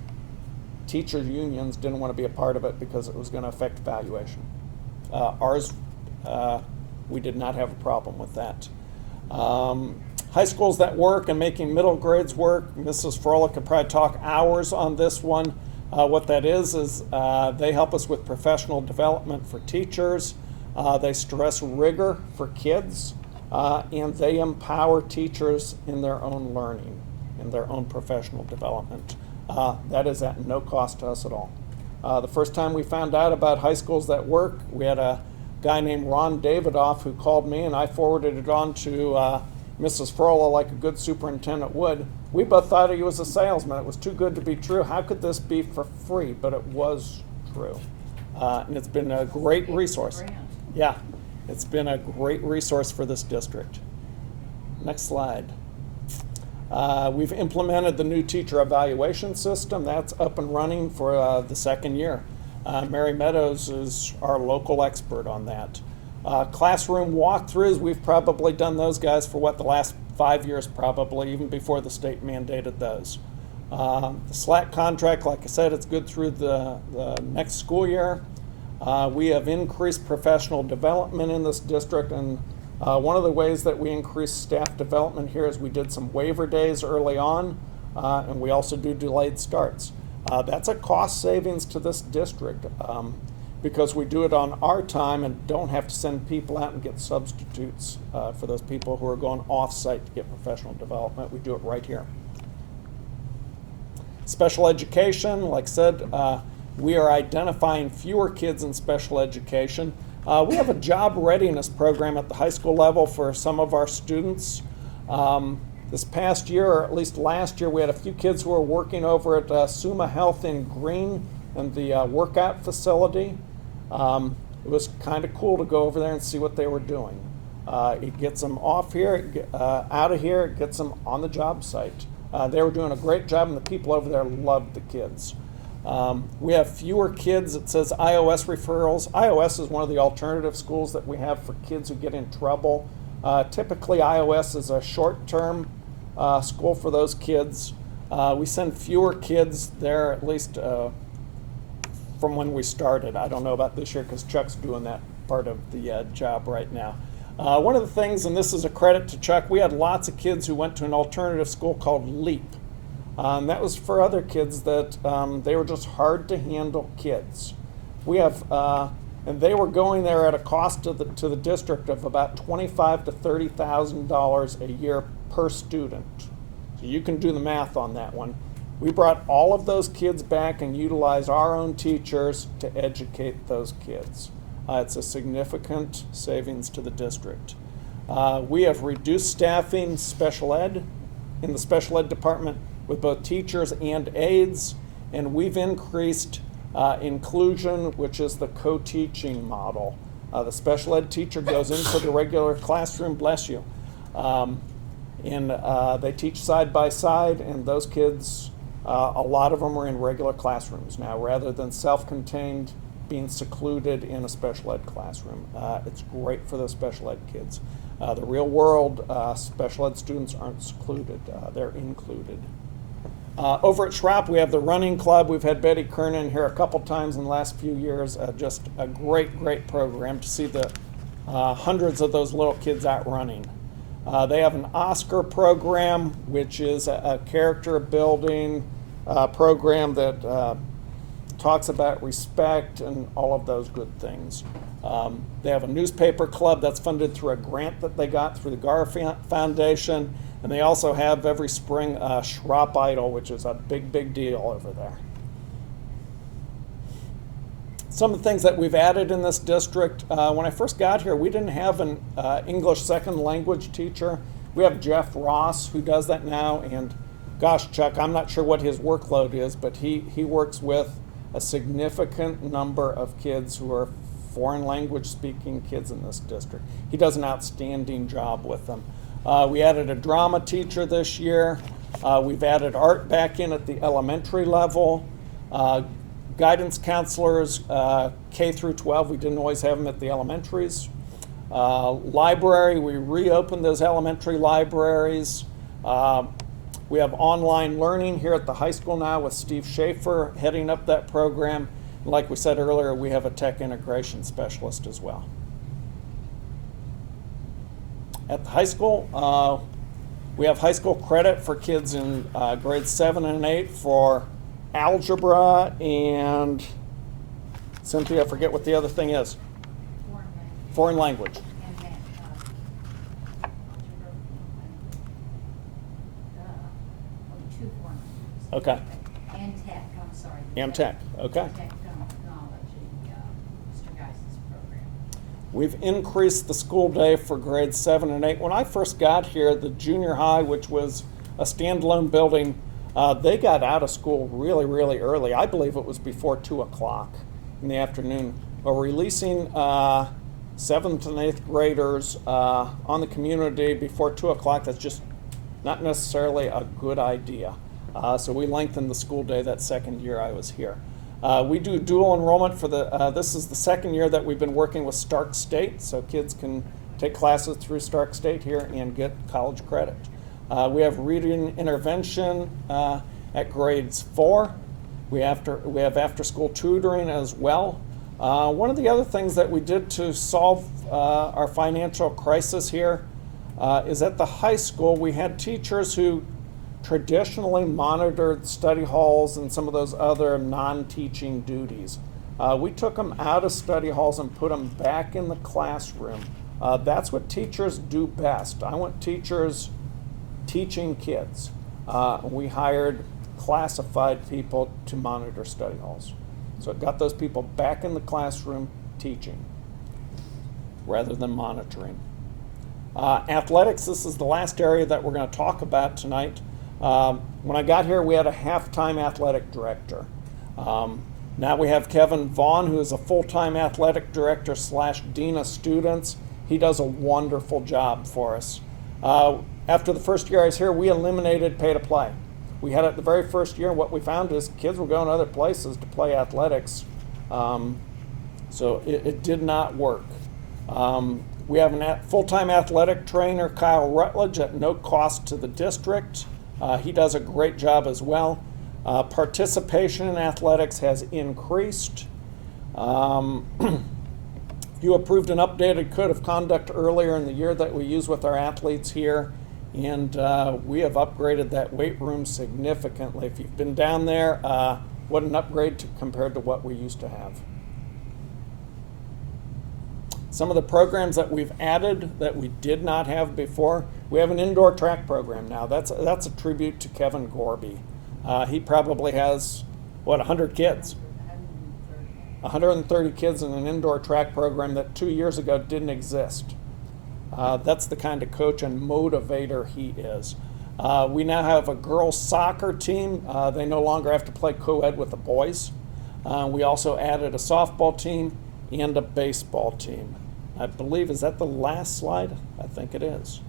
teacher unions didn't want to be a part of it because it was going to affect evaluation. Ours, we did not have a problem with that. High schools that work and making middle grades work, Mrs. Froelich could probably talk hours on this one. What that is they help us with professional development for teachers. They stress rigor for kids, and they empower teachers in their own learning, in their own professional development. That is at no cost to us at all. The first time we found out about high schools that work, we had a guy named Ron Davidoff who called me, and I forwarded it on to Mrs. Froelich like a good superintendent would. We both thought he was a salesman. It was too good to be true. How could this be for free? But it was true. And it's been a great resource. Yeah, it's been a great resource for this district. Next slide. We've implemented the new teacher evaluation system. That's up and running for the second year. Mary Meadows is our local expert on that. Classroom walkthroughs, we've probably done those guys for the last 5 years probably, even before the state mandated those. The SLAC contract, like I said, it's good through the next school year. We have increased professional development in this district, and one of the ways that we increased staff development here is we did some waiver days early on, and we also do delayed starts. That's a cost savings to this district because we do it on our time and don't have to send people out and get substitutes for those people who are going off-site to get professional development. We do it right here. Special education, like I said, we are identifying fewer kids in special education. We have a job readiness program at the high school level for some of our students. This past year, or at least last year, we had a few kids who were working over at Suma Health in Green and the workout facility. It was kind of cool to go over there and see what they were doing. It gets them off here, out of here, it gets them on the job site. They were doing a great job, and the people over there loved the kids. We have fewer kids. It says IOS referrals. IOS is one of the alternative schools that we have for kids who get in trouble. Typically, IOS is a short-term school for those kids. We send fewer kids there, at least from when we started. I don't know about this year because Chuck's doing that part of the job right now. One of the things, and this is a credit to Chuck, we had lots of kids who went to an alternative school called LEAP. That was for other kids that they were just hard to handle kids. We have, and they were going there at a cost to the district of about $25,000 to $30,000 a year per student. So you can do the math on that one. We brought all of those kids back and utilized our own teachers to educate those kids. It's a significant savings to the district. We have reduced staffing special ed in the special ed department with both teachers and aides, and we've increased inclusion, which is the co-teaching model. The special ed teacher goes into the regular classroom, bless you, and they teach side by side, and those kids, a lot of them are in regular classrooms now rather than self-contained being secluded in a special ed classroom. It's great for those special ed kids. The real world, special ed students aren't secluded, they're included. Over at Schropp, we have the running club. We've had Betty Kernan here a couple times in the last few years. Just a great, great program to see the hundreds of those little kids out running. They have an Oscar program, which is a character building program that talks about respect and all of those good things. They have a newspaper club that's funded through a grant that they got through the Gar Foundation. And they also have every spring Schropp Idol, which is a big, big deal over there. Some of the things that we've added in this district, when I first got here, we didn't have an English second language teacher. We have Jeff Ross, who does that now, and gosh, Chuck, I'm not sure what his workload is, but he works with a significant number of kids who are foreign language speaking kids in this district. He does an outstanding job with them. We added a drama teacher this year. We've added art back in at the elementary level. Guidance counselors, K through 12, we didn't always have them at the elementaries. Library, we reopened those elementary libraries. We have online learning here at the high school now with Steve Schaefer heading up that program. And like we said earlier, we have a tech integration specialist as well. At the high school, we have high school credit for kids in grades 7 and 8 for algebra and, Cynthia, I forget what the other thing is. Foreign language. And then, two foreign languages. Okay. And tech, I'm sorry. And tech, okay. Technology, Mr. Geis's program. We've increased the school day for grades 7 and 8. When I first got here, the junior high, which was a standalone building, they got out of school really, really early. I believe it was before 2 o'clock in the afternoon. We're releasing 7th and 8th graders on the community before 2 o'clock. That's just not necessarily a good idea. So we lengthened the school day that second year I was here. We do dual enrollment for this is the second year that we've been working with Stark State, so kids can take classes through Stark State here and get college credit. We have reading intervention at grades 4. We have after-school tutoring as well. One of the other things that we did to solve our financial crisis here is at the high school we had teachers who traditionally monitored study halls and some of those other non-teaching duties. We took them out of study halls and put them back in the classroom. That's what teachers do best. I want teachers teaching kids. We hired classified people to monitor study halls. So it got those people back in the classroom teaching rather than monitoring. Athletics, this is the last area that we're going to talk about tonight. When I got here, we had a half-time athletic director. Now we have Kevin Vaughn, who is a full-time athletic director / dean of students. He does a wonderful job for us. After the first year I was here, we eliminated pay to play. We had it the very first year, and what we found is kids were going other places to play athletics. So it did not work. We have a full-time athletic trainer, Kyle Rutledge, at no cost to the district. He does a great job as well. Participation in athletics has increased. You approved an updated code of conduct earlier in the year that we use with our athletes here, and we have upgraded that weight room significantly. If you've been down there, what an upgrade compared to what we used to have. Some of the programs that we've added that we did not have before, we have an indoor track program now. That's a tribute to Kevin Gorby. He probably has, 100 kids? 130 kids in an indoor track program that 2 years ago didn't exist. That's the kind of coach and motivator he is. We now have a girls soccer team. They no longer have to play co-ed with the boys. We also added a softball team and a baseball team. I believe, is that the last slide? I think it is.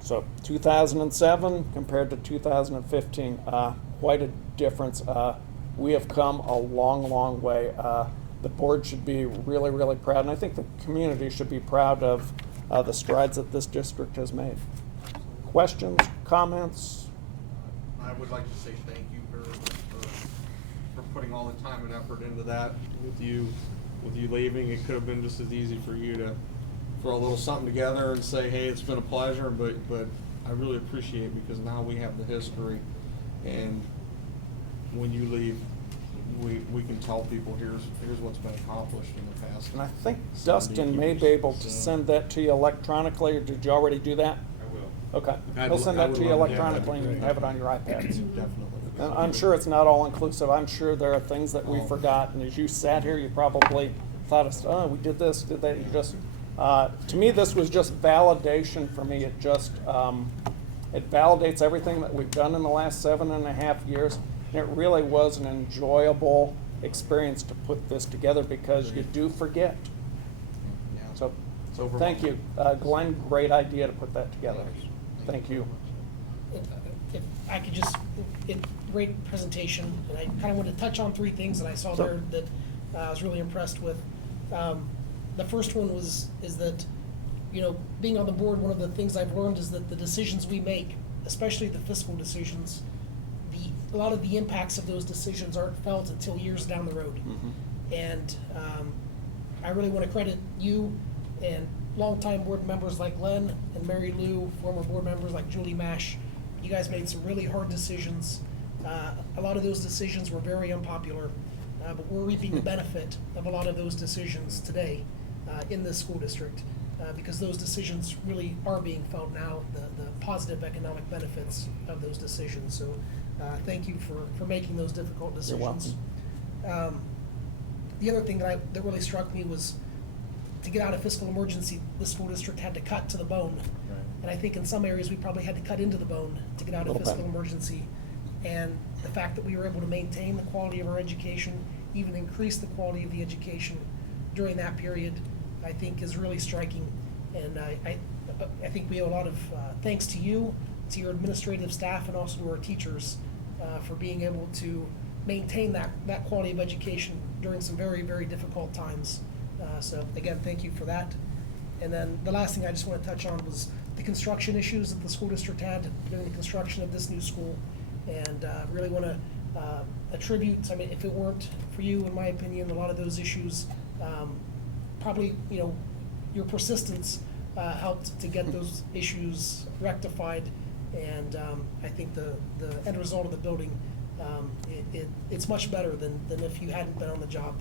So 2007 compared to 2015, quite a difference. We have come a long, long way. the board should be really, really proud, and I think the community should be proud of the strides that this district has made. Questions, comments? I would like to say thank you very much for putting all the time and effort into that. With you leaving, it could have been just as easy for you to throw a little something together and say, hey, it's been a pleasure, but I really appreciate it because now we have the history, and when you leave, we can tell people here's what's been accomplished in the past. And I think 70 Dustin may be able to years, send that to you electronically, or did you already do that? I will. Okay, I'd he'll send I that would to you love- yeah, that'd be electronically, and you great. can have it on your iPads. Definitely. And I'm sure it's not all inclusive. I'm sure there are things that we Oh. forgot, and as you sat here, you probably thought, oh, we did this, did that. You just, to me, this was just validation for me. It just, it validates everything that we've done in the last 7.5 years. And it really was an enjoyable experience to put this together because you do forget. Yeah. So, It's overwhelming. thank you. Glenn, great idea to put that together. Thank you. If I could just, great presentation, and I kind of wanted to touch on 3 things that I saw Sure. there that I was really impressed with. The first one is that, you know, being on the board, one of the things I've learned is that the decisions we make, especially the fiscal decisions, a lot of the impacts of those decisions aren't felt until years down the road. And I really want to credit you and longtime board members like Glenn and Mary Lou, former board members like Julie Mash. You guys made some really hard decisions. A lot of those decisions were very unpopular, but we're reaping the benefit of a lot of those decisions today in this school district because those decisions really are being felt now, the positive economic benefits of those decisions. So thank you for making those difficult decisions. You're welcome. The other thing that really struck me was to get out of fiscal emergency, the school district had to cut to the bone. And I think in some areas, we probably had to cut into the bone to get out of Little fiscal bit. emergency. And the fact that we were able to maintain the quality of our education, even increase the quality of the education during that period, I think is really striking. And I think we owe a lot of thanks to you, to your administrative staff, and also to our teachers for being able to maintain that quality of education during some very, very difficult times. So again, thank you for that. And then the last thing I just want to touch on was the construction issues that the school district had during the construction of this new school. And really want to attribute, I mean, if it weren't for you, in my opinion, a lot of those issues, probably, you know, your persistence helped to get those issues rectified. And I think the end result of the building, it's much better than if you hadn't been on the job,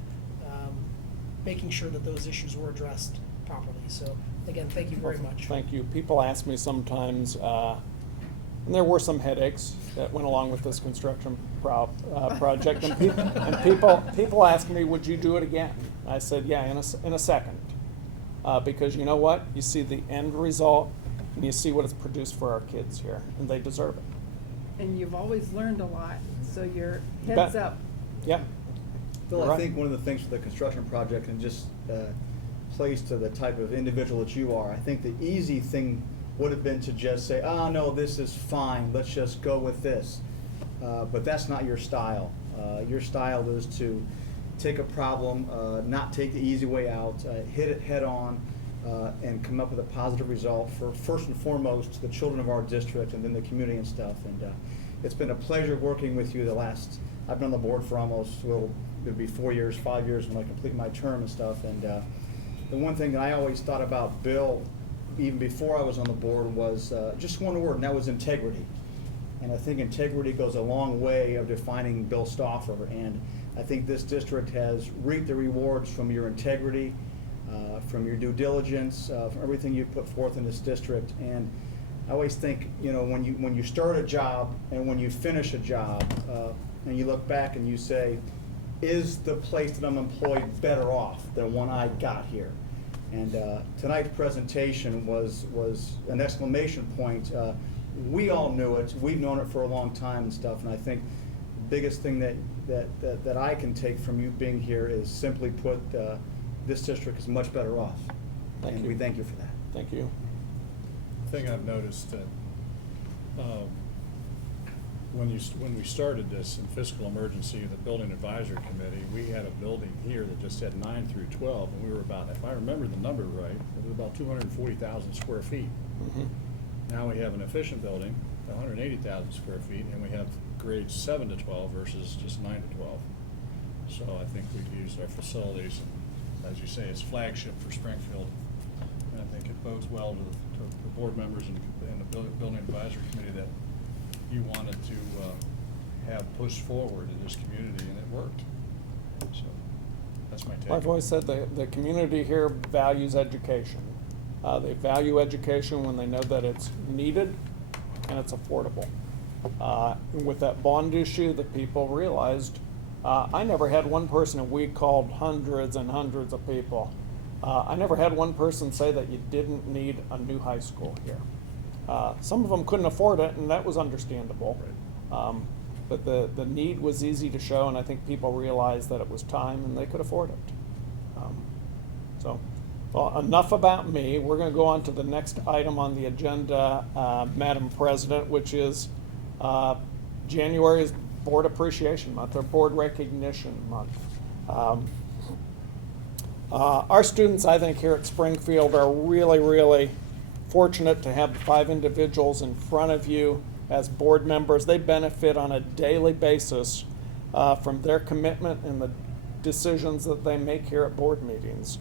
making sure that those issues were addressed properly. So again, thank you very much. Thank you. People ask me sometimes, and there were some headaches that went along with this construction project, and people ask me, would you do it again? I said, yeah, in a second, because you know what? You see the end result, and you see what it's produced for our kids here, and they deserve it. And you've always learned a lot, so your You heads bet. up. Yeah. Phil, I Right. think one of the things for the construction project, and just plays to the type of individual that you are, I think the easy thing would have been to just say, oh, no, this is fine, let's just go with this. But that's not your style. Your style is to take a problem, not take the easy way out, hit it head on, and come up with a positive result for, first and foremost, the children of our district and then the community and stuff. And it's been a pleasure working with you I've been on the board for almost, well, it'll be 4 years, 5 years when I complete my term and stuff. And the one thing that I always thought about Bill, even before I was on the board, was just one word, and that was integrity. And I think integrity goes a long way of defining Bill Stauffer. And I think this district has reaped the rewards from your integrity, from your due diligence, from everything you put forth in this district. And I always think, you know, when you start a job and when you finish a job, and you look back and you say, is the place that I'm employed better off than when I got here? And tonight's presentation was an exclamation point. We all knew it. We've known it for a long time and stuff. And I think the biggest thing that I can take from you being here is simply put, this district is much better off. Thank And you. we thank you for that. Thank you. Thing I've noticed that when we started this in fiscal emergency, the building advisory committee, we had a building here that just had 9 through 12, and we were about, if I remember the number right, it was about 240,000 square feet. Now we have an efficient building, 180,000 square feet, and we have grades 7 to 12 versus just 9 to 12. So I think we've used our facilities, and as you say, it's flagship for Springfield. And I think it bodes well to the board members and the building advisory committee that you wanted to have pushed forward in this community, and it worked. So that's my take. I've always said the community here values education. They value education when they know that it's needed and it's affordable. With that bond issue, the people realized, I never had one person, and we called hundreds and hundreds of people. I never had one person say that you didn't need a new high school here. Some of them couldn't afford it, and that was understandable. But the need was easy to show, and I think people realized that it was time and they could afford it. Well, enough about me. We're going to go on to the next item on the agenda, Madam President, which is January's Board Appreciation Month, or Board Recognition Month. Our students, I think, here at Springfield are really, really fortunate to have the 5 individuals in front of you as board members. They benefit on a daily basis from their commitment and the decisions that they make here at board meetings.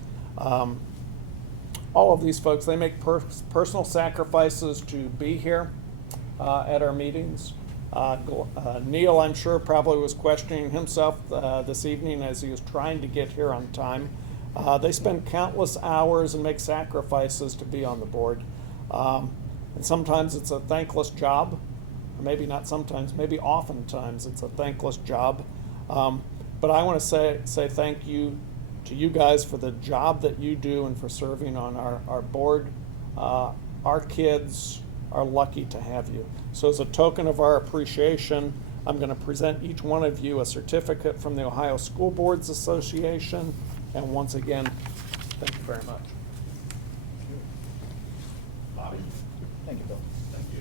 All of these folks, they make personal sacrifices to be here at our meetings. Neil, I'm sure, probably was questioning himself this evening as he was trying to get here on time. They spend countless hours and make sacrifices to be on the board. And sometimes it's a thankless job. Or maybe not sometimes, maybe oftentimes it's a thankless job. But I want to say thank you to you guys for the job that you do and for serving on our board. Our kids are lucky to have you. So as a token of our appreciation, I'm going to present each one of you a certificate from the Ohio School Boards Association. And once again, thank you very much. Bobby? Thank you, Bill. Thank you.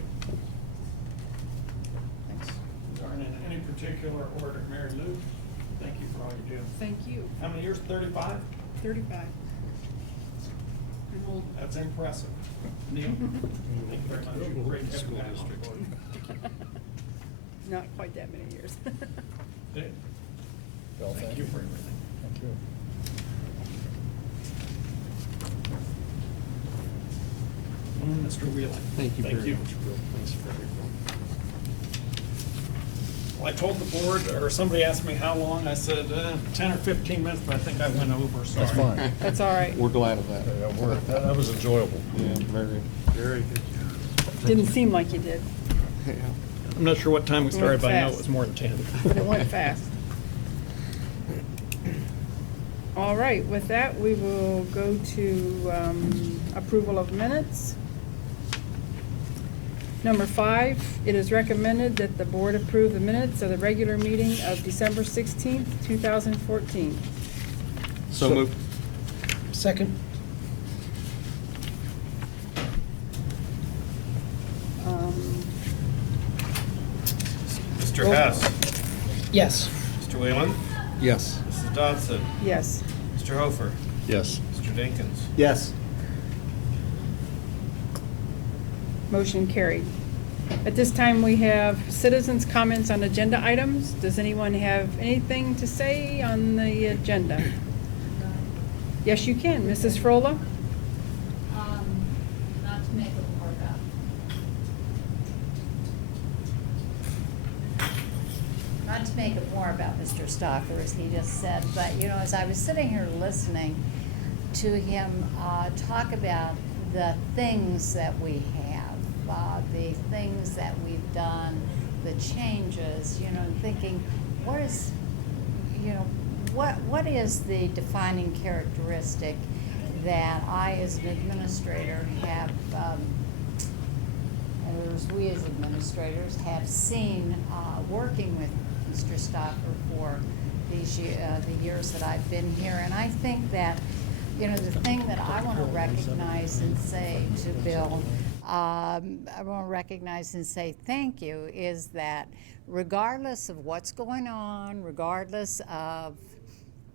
Thanks. These aren't in any particular order. Mary Lou, thank you for all you do. Thank you. How many years? 35? 35. I'm old. That's impressive. Neil? Thank you very much. Great to have you back on the board. Not quite that many years. Dave? Bill, Thank you for everything. Thank you. And Mr. Wheeler? Thank you very Thank you. much, Bill. Thanks for everything. Well, I told the board, or somebody asked me how long, I said 10 or 15 minutes, but I think I went over, sorry. That's fine. That's all right. We're glad of that. That was enjoyable. Yeah, very good. Didn't seem like you did, Yeah. I'm not sure what time we started, but I know it fast. was more than 10. but it went fast. All right, with that, we will go to approval of minutes. Number 5, it is recommended that the board approve the minutes of the regular meeting of December 16th, 2014. So moved. Second? Mr. Hess, Yes. Mr. Whalen, Yes. Mrs. Dodson, Yes. Mr. Hofer, Yes. Mr. Dinkins. Yes. Motion carried. At this time, we have citizens' comments on agenda items. Does anyone have anything to say on the agenda? Yes, you can. Mrs. Frola? Not to make it more about. Not to make it more about Mr. Stocker, as he just said, but, you know, as I was sitting here listening to him talk about the things that we have, the things that we've done, the changes, you know, and thinking, what is, you know, what is the defining characteristic that I, as an administrator, have, or as we as administrators have seen working with Mr. Stocker for these the years that I've been here, and I think that, you know, the thing that I want to recognize and say to Bill, I want to recognize and say thank you, is that regardless of what's going on, regardless of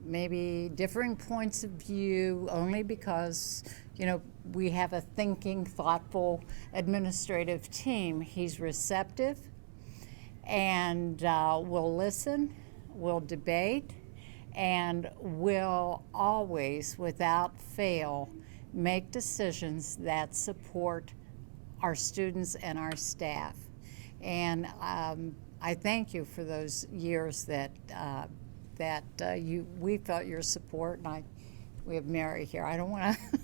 maybe differing points of view, only because, you know, we have a thinking, thoughtful administrative team, he's receptive and will listen, will debate, and will always, without fail, make decisions that support our students and our staff. And I thank you for those years that we felt your support. And we have Mary here. I don't want to.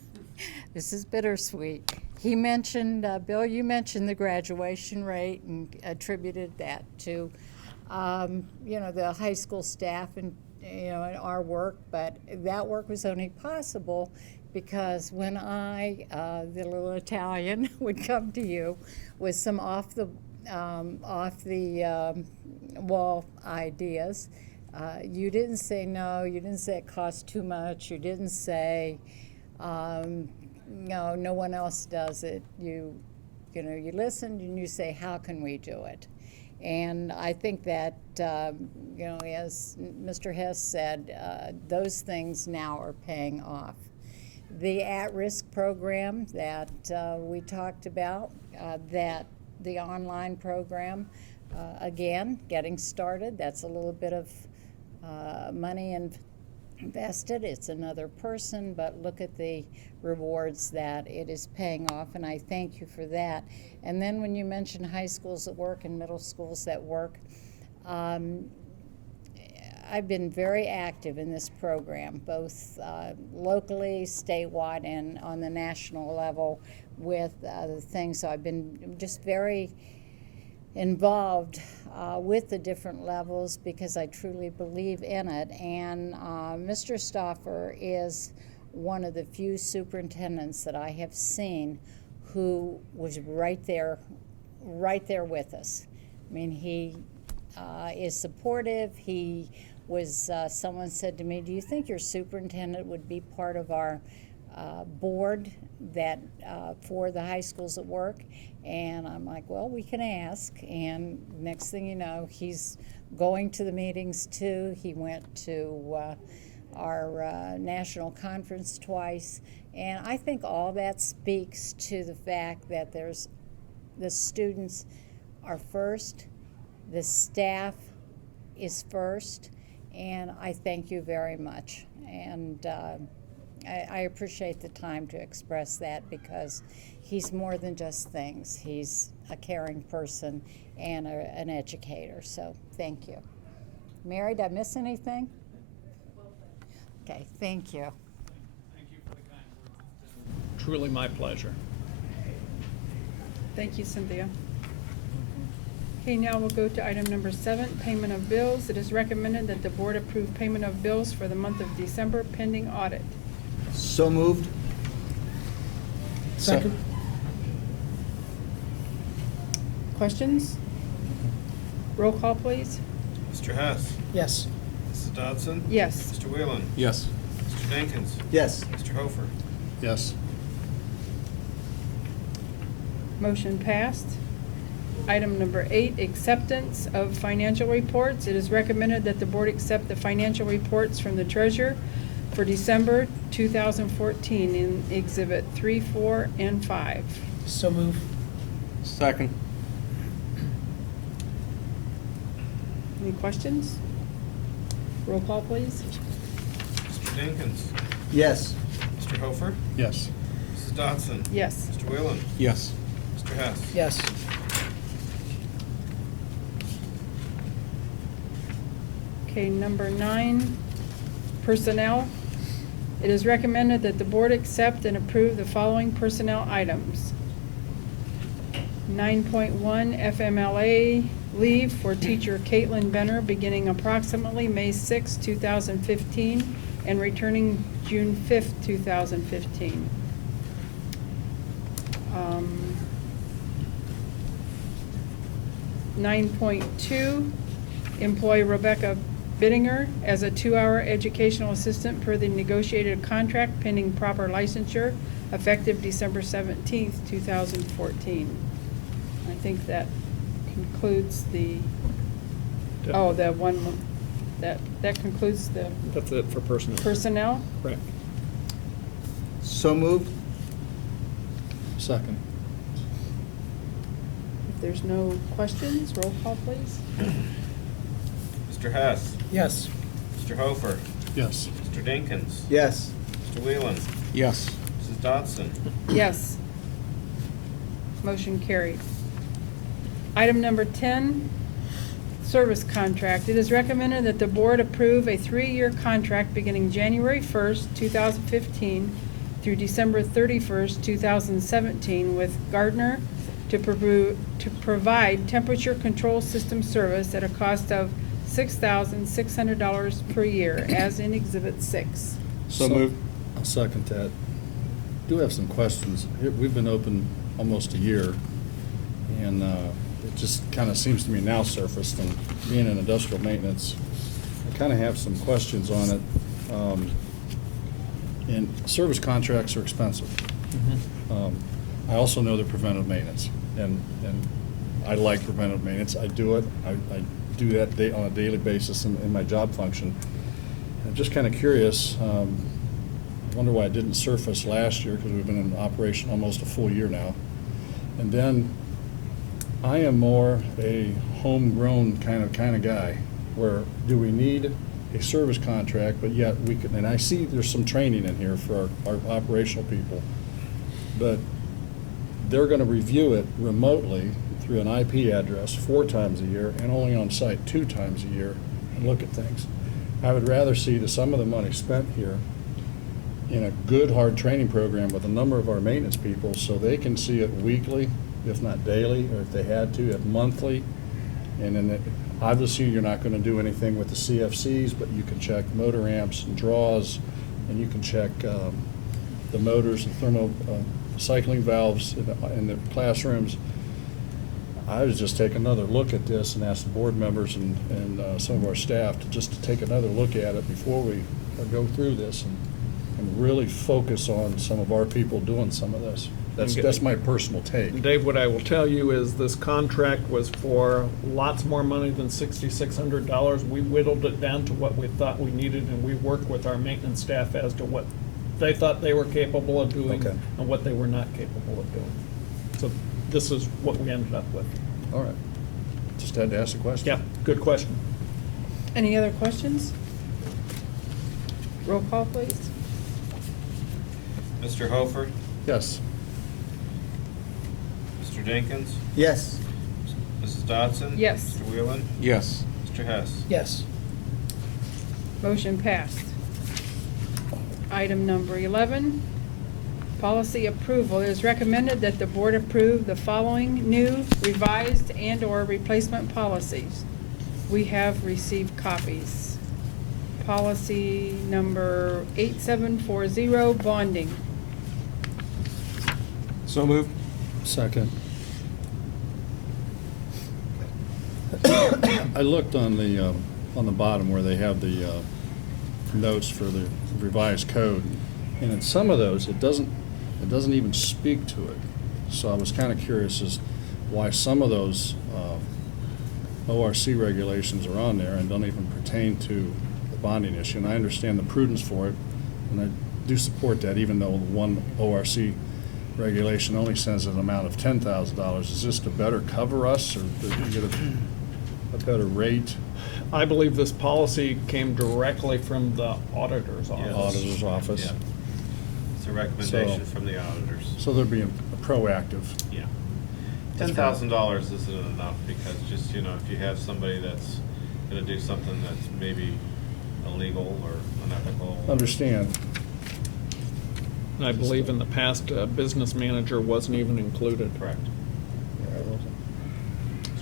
This is bittersweet. He mentioned, Bill, you mentioned the graduation rate and attributed that to, you know, the high school staff and, you know, and our work. But that work was only possible because when I, the little Italian, would come to you with some off the wall ideas, you didn't say no. You didn't say it costs too much. You didn't say no, no one else does it. You know, you listened and you say, how can we do it? And I think that, you know, as Mr. Hess said, those things now are paying off. The at-risk program that we talked about, that the online program, again, getting started. That's a little bit of money invested. It's another person, but look at the rewards that it is paying off, and I thank you for that. And then when you mention high schools at work and middle schools at work, I've been very active in this program, both locally, statewide, and on the national level with the things. So I've been just very involved with the different levels because I truly believe in it. And Mr. Stauffer is one of the few superintendents that I have seen who was right there with us. I mean, he is supportive. He was, someone said to me, do you think your superintendent would be part of our board that for the high schools at work? And I'm like, well, we can ask. And next thing you know, he's going to the meetings too. He went to our national conference twice. And I think all that speaks to the fact that the students are first, the staff is first, and I thank you very much. And I appreciate the time to express that because he's more than just things. He's a caring person and an educator, so thank you. Mary, did I miss anything? Okay, thank you. Thank you for the kind words. Truly my pleasure. Thank you, Cynthia. Okay, now we'll go to item number 7, payment of bills. It is recommended that the board approve payment of bills for the month of December pending audit. So moved. Second. Questions? Roll call, please. Mr. Hess. Yes. Mrs. Dodson. Yes. Mr. Whelan. Yes. Mr. Jenkins. Yes. Mr. Hofer. Yes. Motion passed. Item number 8, acceptance of financial reports. It is recommended that the board accept the financial reports from the treasurer for December 2014 in Exhibit 3, 4, and 5. So move. Second. Any questions? Roll call, please. Mr. Jenkins. Yes. Mr. Hofer. Yes. Mrs. Dodson. Yes. Mr. Whelan. Yes. Mr. Hess. Yes. Okay, number 9, personnel. It is recommended that the board accept and approve the following personnel items. 9.1 FMLA leave for teacher Caitlin Benner beginning approximately May 6, 2015 and returning June 5th, 2015. 9.2, employee Rebecca Bittinger as a 2-hour educational assistant per the negotiated contract pending proper licensure, effective December 17th, 2014. I think that concludes the, oh, the one, that concludes the That's it for personnel. personnel. Right. So moved. Second. If there's no questions, roll call, please. Mr. Hess, Yes. Mr. Hofer, Yes. Mr. Dinkins, Yes. Mr. Whelan, Yes. Mrs. Dodson. Yes. Motion carried. Item number 10, service contract. It is recommended that the board approve a 3-year contract beginning January 1st, 2015 through December 31st, 2017 with Gardner to provide temperature control system service at a cost of $6,600 per year, as in Exhibit 6. So moved. I'll second that. Do have some questions. We've been open almost a year, and it just kind of seems to me now surfaced, and being in industrial maintenance, I kind of have some questions on it. And service contracts are expensive. I also know they're preventive maintenance, and I like preventive maintenance. I do it. I do that on a daily basis in my job function. I'm just kind of curious. I wonder why it didn't surface last year, because we've been in operation almost a full year now. And then I am more a homegrown kind of guy, where do we need a service contract, but yet we could, and I see there's some training in here for our operational people, but they're gonna review it remotely through an IP address 4 times a year and only on site 2 times a year and look at things. I would rather see the sum of the money spent here in a good, hard training program with a number of our maintenance people so they can see it weekly, if not daily, or if they had to, if monthly. And then obviously you're not gonna do anything with the CFCs, but you can check motor amps and draws, and you can check the motors and thermal cycling valves in the classrooms. I would just take another look at this and ask the board members and some of our staff to just take another look at it before we go through this and really focus on some of our people doing some of this. That's my personal take. Dave, what I will tell you is this contract was for lots more money than $6,600. We whittled it down to what we thought we needed, and we worked with our maintenance staff as to what they thought they were capable of doing Okay. and what they were not capable of doing. So this is what we ended up with. All right. Just had to ask a question. Yeah, good question. Any other questions? Roll call, please. Mr. Hofer, Yes. Mr. Dinkins, Yes. Mrs. Dodson. Yes. Mr. Whelan, Yes. Mr. Hess. Yes. Motion passed. Item number 11, policy approval. It is recommended that the board approve the following new, revised, and/or replacement policies. We have received copies. Policy number 8740, bonding. So moved. Second. I looked on the bottom where they have the notes for the revised code, and in some of those, it doesn't even speak to it. So I was kind of curious as why some of those ORC regulations are on there and don't even pertain to the bonding issue. And I understand the prudence for it, and I do support that, even though one ORC regulation only says an amount of $10,000. Is this to better cover us, or to get a better rate? I believe this policy came directly from the auditor's office. Auditor's office? Yeah. It's a recommendation So- from the auditors. So they're being proactive. Yeah. $10,000 isn't enough, because just, if you have somebody that's gonna do something that's maybe illegal or unethical. Understand. And I believe in the past, business manager wasn't even included. Correct.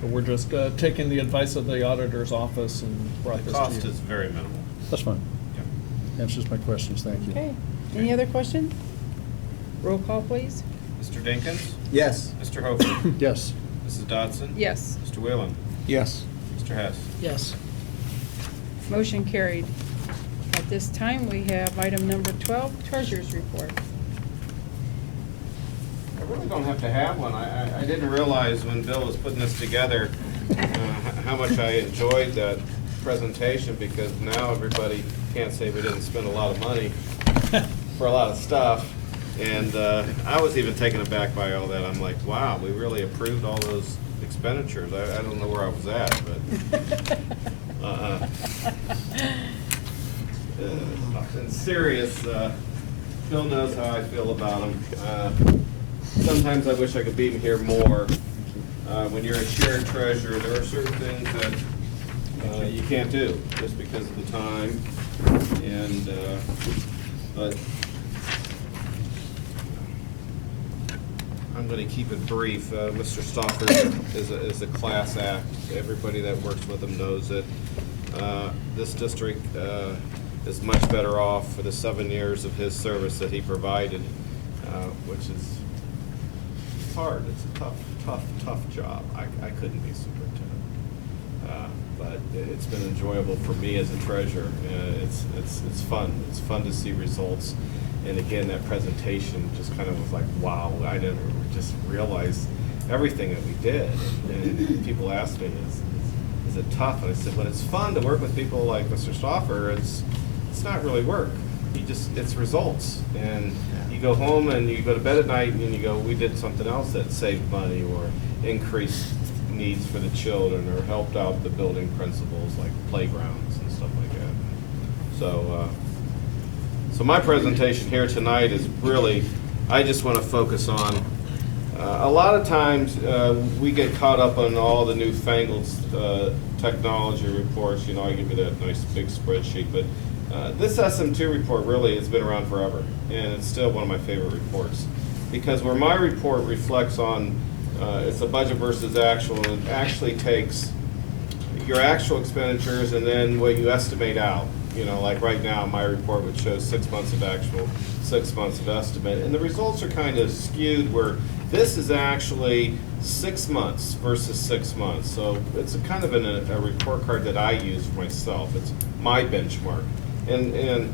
So we're just taking the advice of the auditor's office and brought The this to you. cost is very minimal. That's fine. Yeah. Answers my questions, thank you. Okay. Any other question? Roll call, please. Mr. Dinkins? Yes. Mr. Hofer? Yes. Mrs. Dodson? Yes. Mr. Whelan? Yes. Mr. Hess? Yes. Motion carried. At this time, we have item number 12, Treasurer's Report. I really don't have to have one. I didn't realize when Bill was putting this together, how much I enjoyed that presentation, because now everybody can't say we didn't spend a lot of money for a lot of stuff. And I was even taken aback by all that. I'm like, wow, we really approved all those expenditures. I don't know where I was at, but nothing serious. Bill knows how I feel about him. Sometimes I wish I could be here more. When you're a shared treasurer, there are certain things that you can't do just because of the time. And but I'm going to keep it brief. Mr. Stoffer is a class act. Everybody that works with him knows it. This district is much better off for the 7 years of his service that he provided, which is hard. It's a tough job. I couldn't be superintendent, but it's been enjoyable for me as a treasurer. It's fun. It's fun to see results. And again, that presentation just kind of was like, wow, I never just realized everything that we did. And people asked me, is it tough? And I said, when it's fun to work with people like Mr. Stoffer, it's not really work. It's results. And you go home and you go to bed at night and you go, we did something else that saved money or increased needs for the children or helped out the building principals like playgrounds and stuff like that. So my presentation here tonight is really, I just want to focus on, a lot of times we get caught up on all the newfangled technology reports. You know, I give you that nice big spreadsheet, but this SM2 report really has been around forever, and it's still one of my favorite reports. Because where my report reflects on, it's a budget versus actual, and it actually takes your actual expenditures and then what you estimate out. You know, like right now, my report would show 6 months of actual, 6 months of estimate. And the results are kind of skewed where this is actually 6 months versus 6 months. So it's a kind of a report card that I use for myself. It's my benchmark. And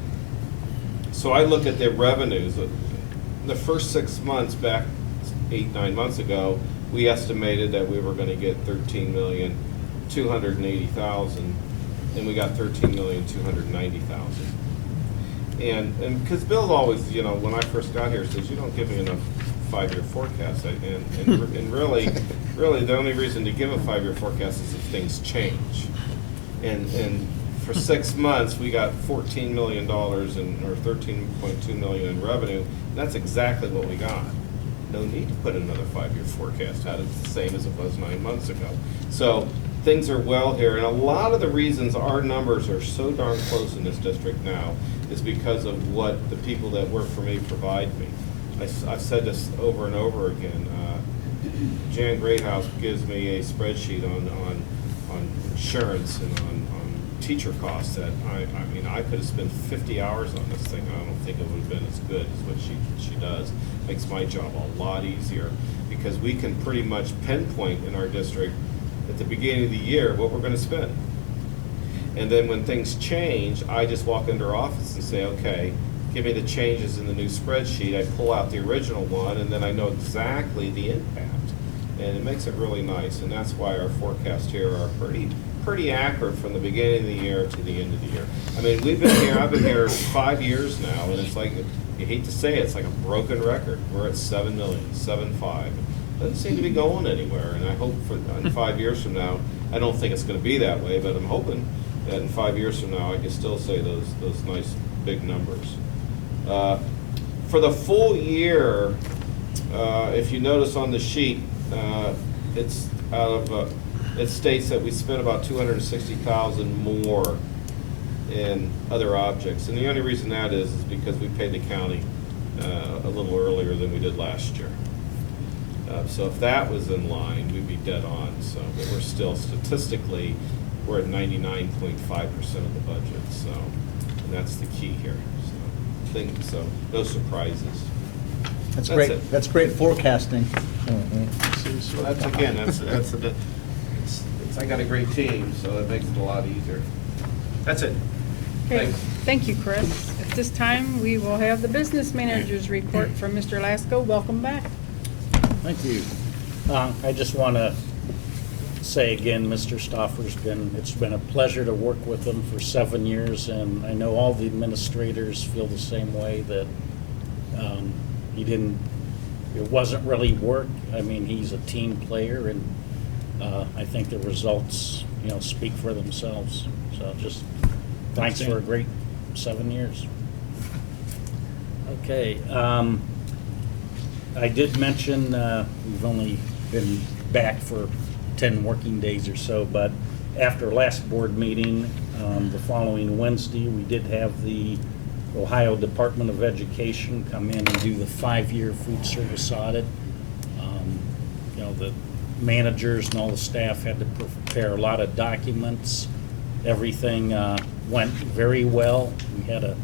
so I look at the revenues. The first 6 months back 8-9 months ago, we estimated that we were going to get $13,280,000. And we got $13,290,000. And because Bill always, you know, when I first got here, says, you don't give me enough 5-year forecasts. And really, the only reason to give a 5-year forecast is if things change. And for 6 months, we got $14 million or $13.2 million in revenue. That's exactly what we got. No need to put another 5-year forecast out. It's the same as it was 9 months ago. So things are well here, and a lot of the reasons our numbers are so darn close in this district now is because of what the people that work for me provide me. I've said this over and over again. Jan Greathouse gives me a spreadsheet on insurance and on teacher costs that I mean I could have spent 50 hours on this thing. I don't think it would have been as good as what she does. Makes my job a lot easier because we can pretty much pinpoint in our district at the beginning of the year what we're going to spend. And then when things change, I just walk into our office and say, okay, give me the changes in the new spreadsheet. I pull out the original one, and then I know exactly the impact. And it makes it really nice, and that's why our forecasts here are pretty accurate from the beginning of the year to the end of the year. I mean, I've been here 5 years now, and it's like, you hate to say it, it's like a broken record. We're at 7 million, 7.5. Doesn't seem to be going anywhere, and I hope in 5 years from now, I don't think it's going to be that way, but I'm hoping that in 5 years from now, I can still say those nice big numbers. For the full year, if you notice on the sheet, it's it states that we spent about $260,000 more in other objects, and the only reason that is because we paid the county a little earlier than we did last year. So if that was in line, we'd be dead on. So, but we're still statistically, we're at 99.5% of the budget. So, and that's the key here. So no surprises. That's That's great. it. That's great forecasting. So that's again, I got a great team, so it makes it a lot easier. That's it. Okay, Thanks. thank you, Chris. At this time, we will have the business manager's report from Mr. Lasko. Welcome back. Thank you. I just want to say again, Mr. it's been a pleasure to work with him for 7 years, and I know all the administrators feel the same way, that it wasn't really work. I mean, he's a team player, and I think the results, speak for themselves. So just thanks for a great 7 years. Okay. I did mention we've only been back for 10 working days or so, but after last board meeting, the following Wednesday, we did have the Ohio Department of Education come in and do the 5-year food service audit. The managers and all the staff had to prepare a lot of documents. Everything went very well. We had a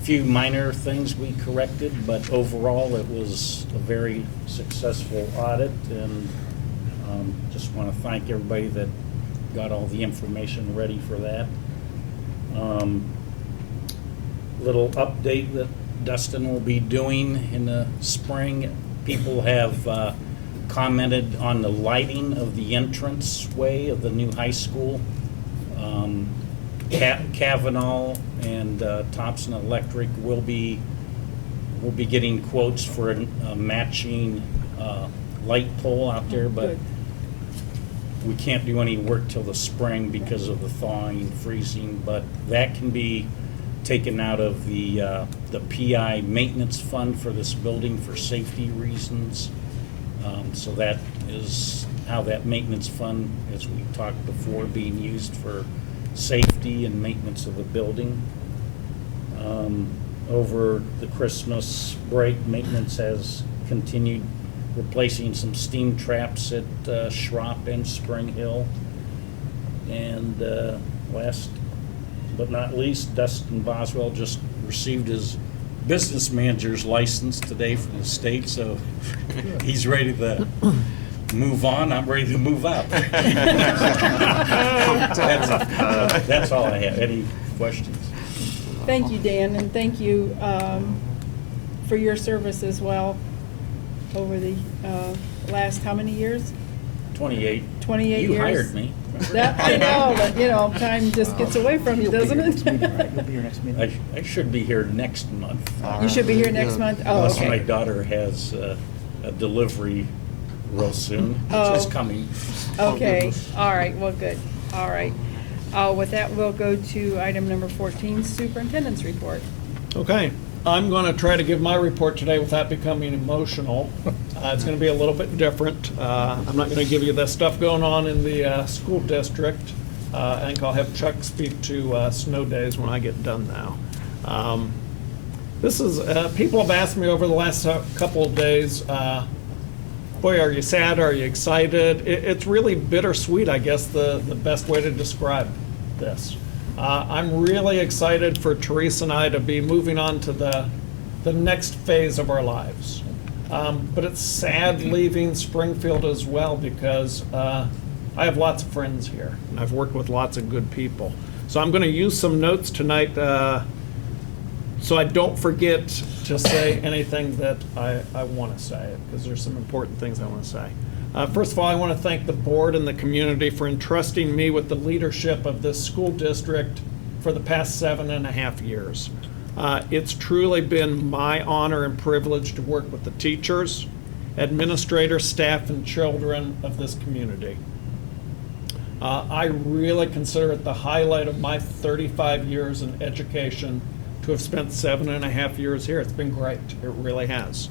few minor things we corrected, but overall it was a very successful audit, and just want to thank everybody that got all the information ready for that. Little update that Dustin will be doing in the spring. People have commented on the lighting of the entrance way of the new high school. Kavanaugh and Thompson Electric will be getting quotes for a matching light pole out there, but Good. we can't do any work till the spring because of the thawing, freezing, but that can be taken out of the PI maintenance fund for this building for safety reasons. So that is how that maintenance fund, as we talked before, being used for safety and maintenance of the building. Over the Christmas break, maintenance has continued replacing some steam traps at Schropp and Spring Hill. And last but not least, Dustin Boswell just received his business manager's license today from the state, so he's ready to move on. I'm ready to move up. That's all I have. Any questions? Thank you, Dan, and thank you for your service as well over the last, how many years? 28. 28 You years. hired me. That, I know, but time just gets away from you, doesn't it? You'll be here next meeting. I should be here next month. You should be here next month? Oh, Unless my okay. daughter has a delivery real soon, which is Oh. coming. Okay, all right, well, good, all right. With that, we'll go to item number 14, superintendent's report. Okay, I'm going to try to give my report today without becoming emotional. It's going to be a little bit different. I'm not going to give you the stuff going on in the school district. I think I'll have Chuck speak to snow days when I get done now. This is, people have asked me over the last couple of days, boy, are you sad, are you excited? It's really bittersweet, I guess, the best way to describe this. I'm really excited for Teresa and I to be moving on to the next phase of our lives. But it's sad leaving Springfield as well, because I have lots of friends here, and I've worked with lots of good people. So I'm going to use some notes tonight so I don't forget to say anything that I want to say, because there's some important things I want to say. First of all, I want to thank the board and the community for entrusting me with the leadership of this school district for the past 7.5 years. It's truly been my honor and privilege to work with the teachers, administrators, staff, and children of this community. I really consider it the highlight of my 35 years in education to have spent 7.5 years here. It's been great. It really has.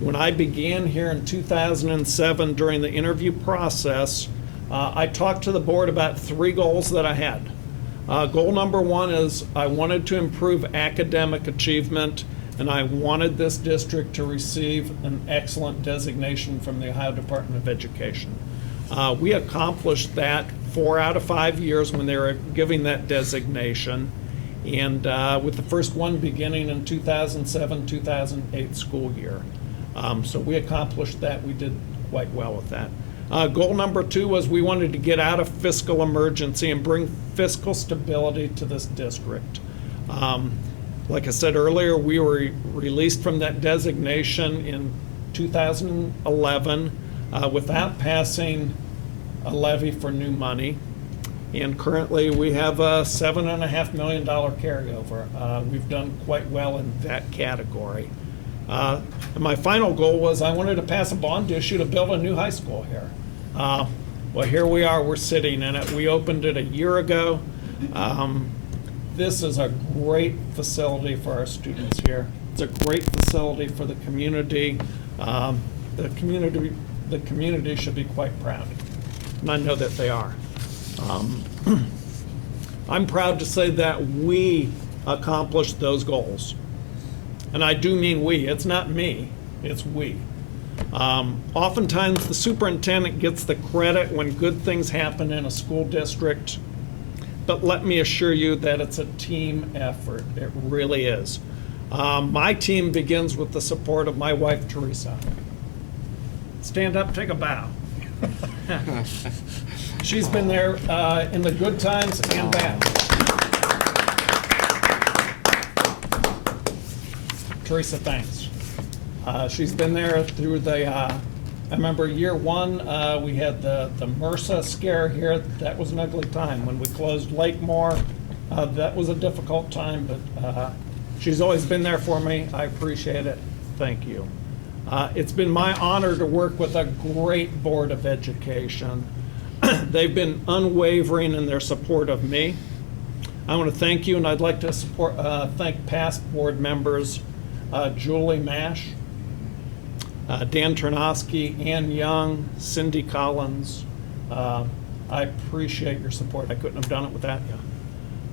When I began here in 2007 during the interview process, I talked to the board about 3 goals that I had. Goal number 1 is I wanted to improve academic achievement, and I wanted this district to receive an excellent designation from the Ohio Department of Education. We accomplished that 4 out of 5 years when they were giving that designation, and with the first one beginning in 2007-2008 school year. So we accomplished that. We did quite well with that. Goal number 2 was we wanted to get out of fiscal emergency and bring fiscal stability to this district. Like I said earlier, we were released from that designation in 2011 without passing a levy for new money. And currently, we have a $7.5 million carryover. We've done quite well in that category. And my final goal was I wanted to pass a bond issue to build a new high school here. Well, here we are, we're sitting in it. We opened it a year ago. This is a great facility for our students here. It's a great facility for the community. The community should be quite proud, and I know that they are. I'm proud to say that we accomplished those goals. And I do mean we. It's not me, it's we. Oftentimes the superintendent gets the credit when good things happen in a school district, but let me assure you that it's a team effort. It really is. My team begins with the support of my wife, Teresa. Stand up, take a bow. She's been there in the good times and bad. Teresa, thanks. She's been there through the, I remember year 1, we had the MRSA scare here. That was an ugly time. When we closed Lakemore, that was a difficult time, but she's always been there for me. I appreciate it. Thank you. It's been my honor to work with a great Board of Education. They've been unwavering in their support of me. I want to thank you, and I'd like to thank past board members, Julie Mash, Dan Ternosky, Ann Young, Cindy Collins. I appreciate your support. I couldn't have done it without you.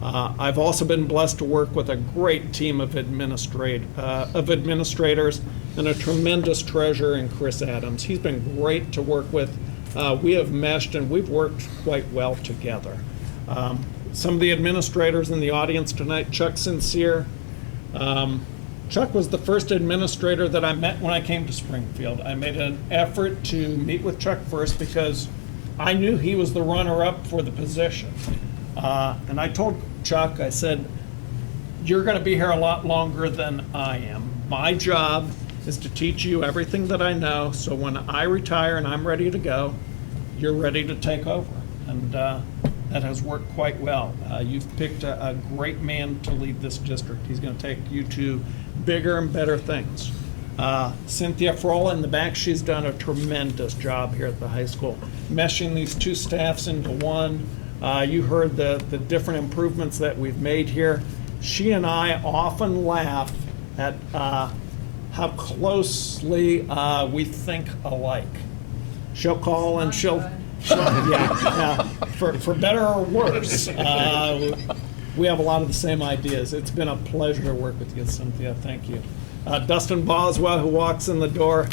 I've also been blessed to work with a great team of administrators and a tremendous treasurer in Chris Adams. He's been great to work with. We have meshed and we've worked quite well together. Some of the administrators in the audience tonight, Chuck Sincere. Chuck was the first administrator that I met when I came to Springfield. I made an effort to meet with Chuck first because I knew he was the runner-up for the position. And I told Chuck, I said, you're going to be here a lot longer than I am. My job is to teach you everything that I know, so when I retire and I'm ready to go, you're ready to take over. And that has worked quite well. You've picked a great man to lead this district. He's going to take you to bigger and better things. Cynthia Frola in the back, she's done a tremendous job here at the high school, meshing these two staffs into one. You heard the different improvements that we've made here. She and I often laugh at how closely we think alike. She'll call and for better or worse, we have a lot of the same ideas. It's been a pleasure to work with you, Cynthia. Thank you. Dustin Boswell, who walks in the door.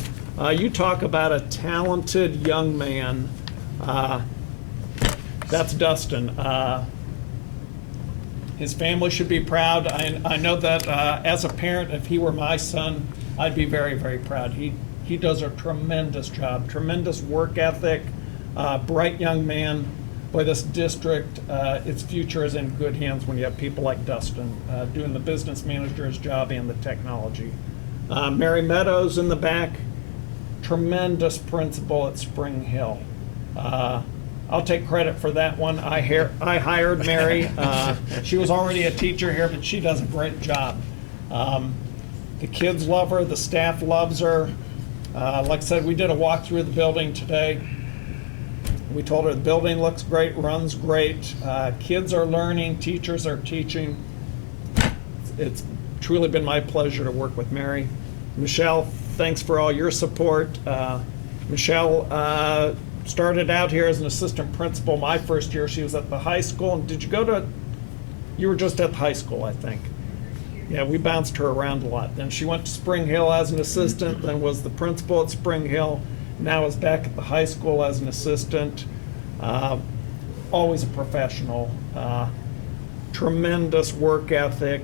You talk about a talented young man. That's Dustin. His family should be proud. I know that as a parent, if he were my son, I'd be very, very proud. He does a tremendous job, tremendous work ethic, bright young man. Boy, this district, its future is in good hands when you have people like Dustin doing the business manager's job and the technology. Mary Meadows in the back, tremendous principal at Spring Hill. I'll take credit for that one. I hired Mary. She was already a teacher here, but she does a great job. The kids love her. The staff loves her. Like I said, we did a walk through the building today. We told her the building looks great, runs great. Kids are learning, teachers are teaching. It's truly been my pleasure to work with Mary. Michelle, thanks for all your support. Michelle started out here as an assistant principal my first year. She was at the high school. And did you go to, you were just at the high school, I think. Yeah, we bounced her around a lot. Then she went to Spring Hill as an assistant, then was the principal at Spring Hill, now is back at the high school as an assistant. Always a professional. Tremendous work ethic.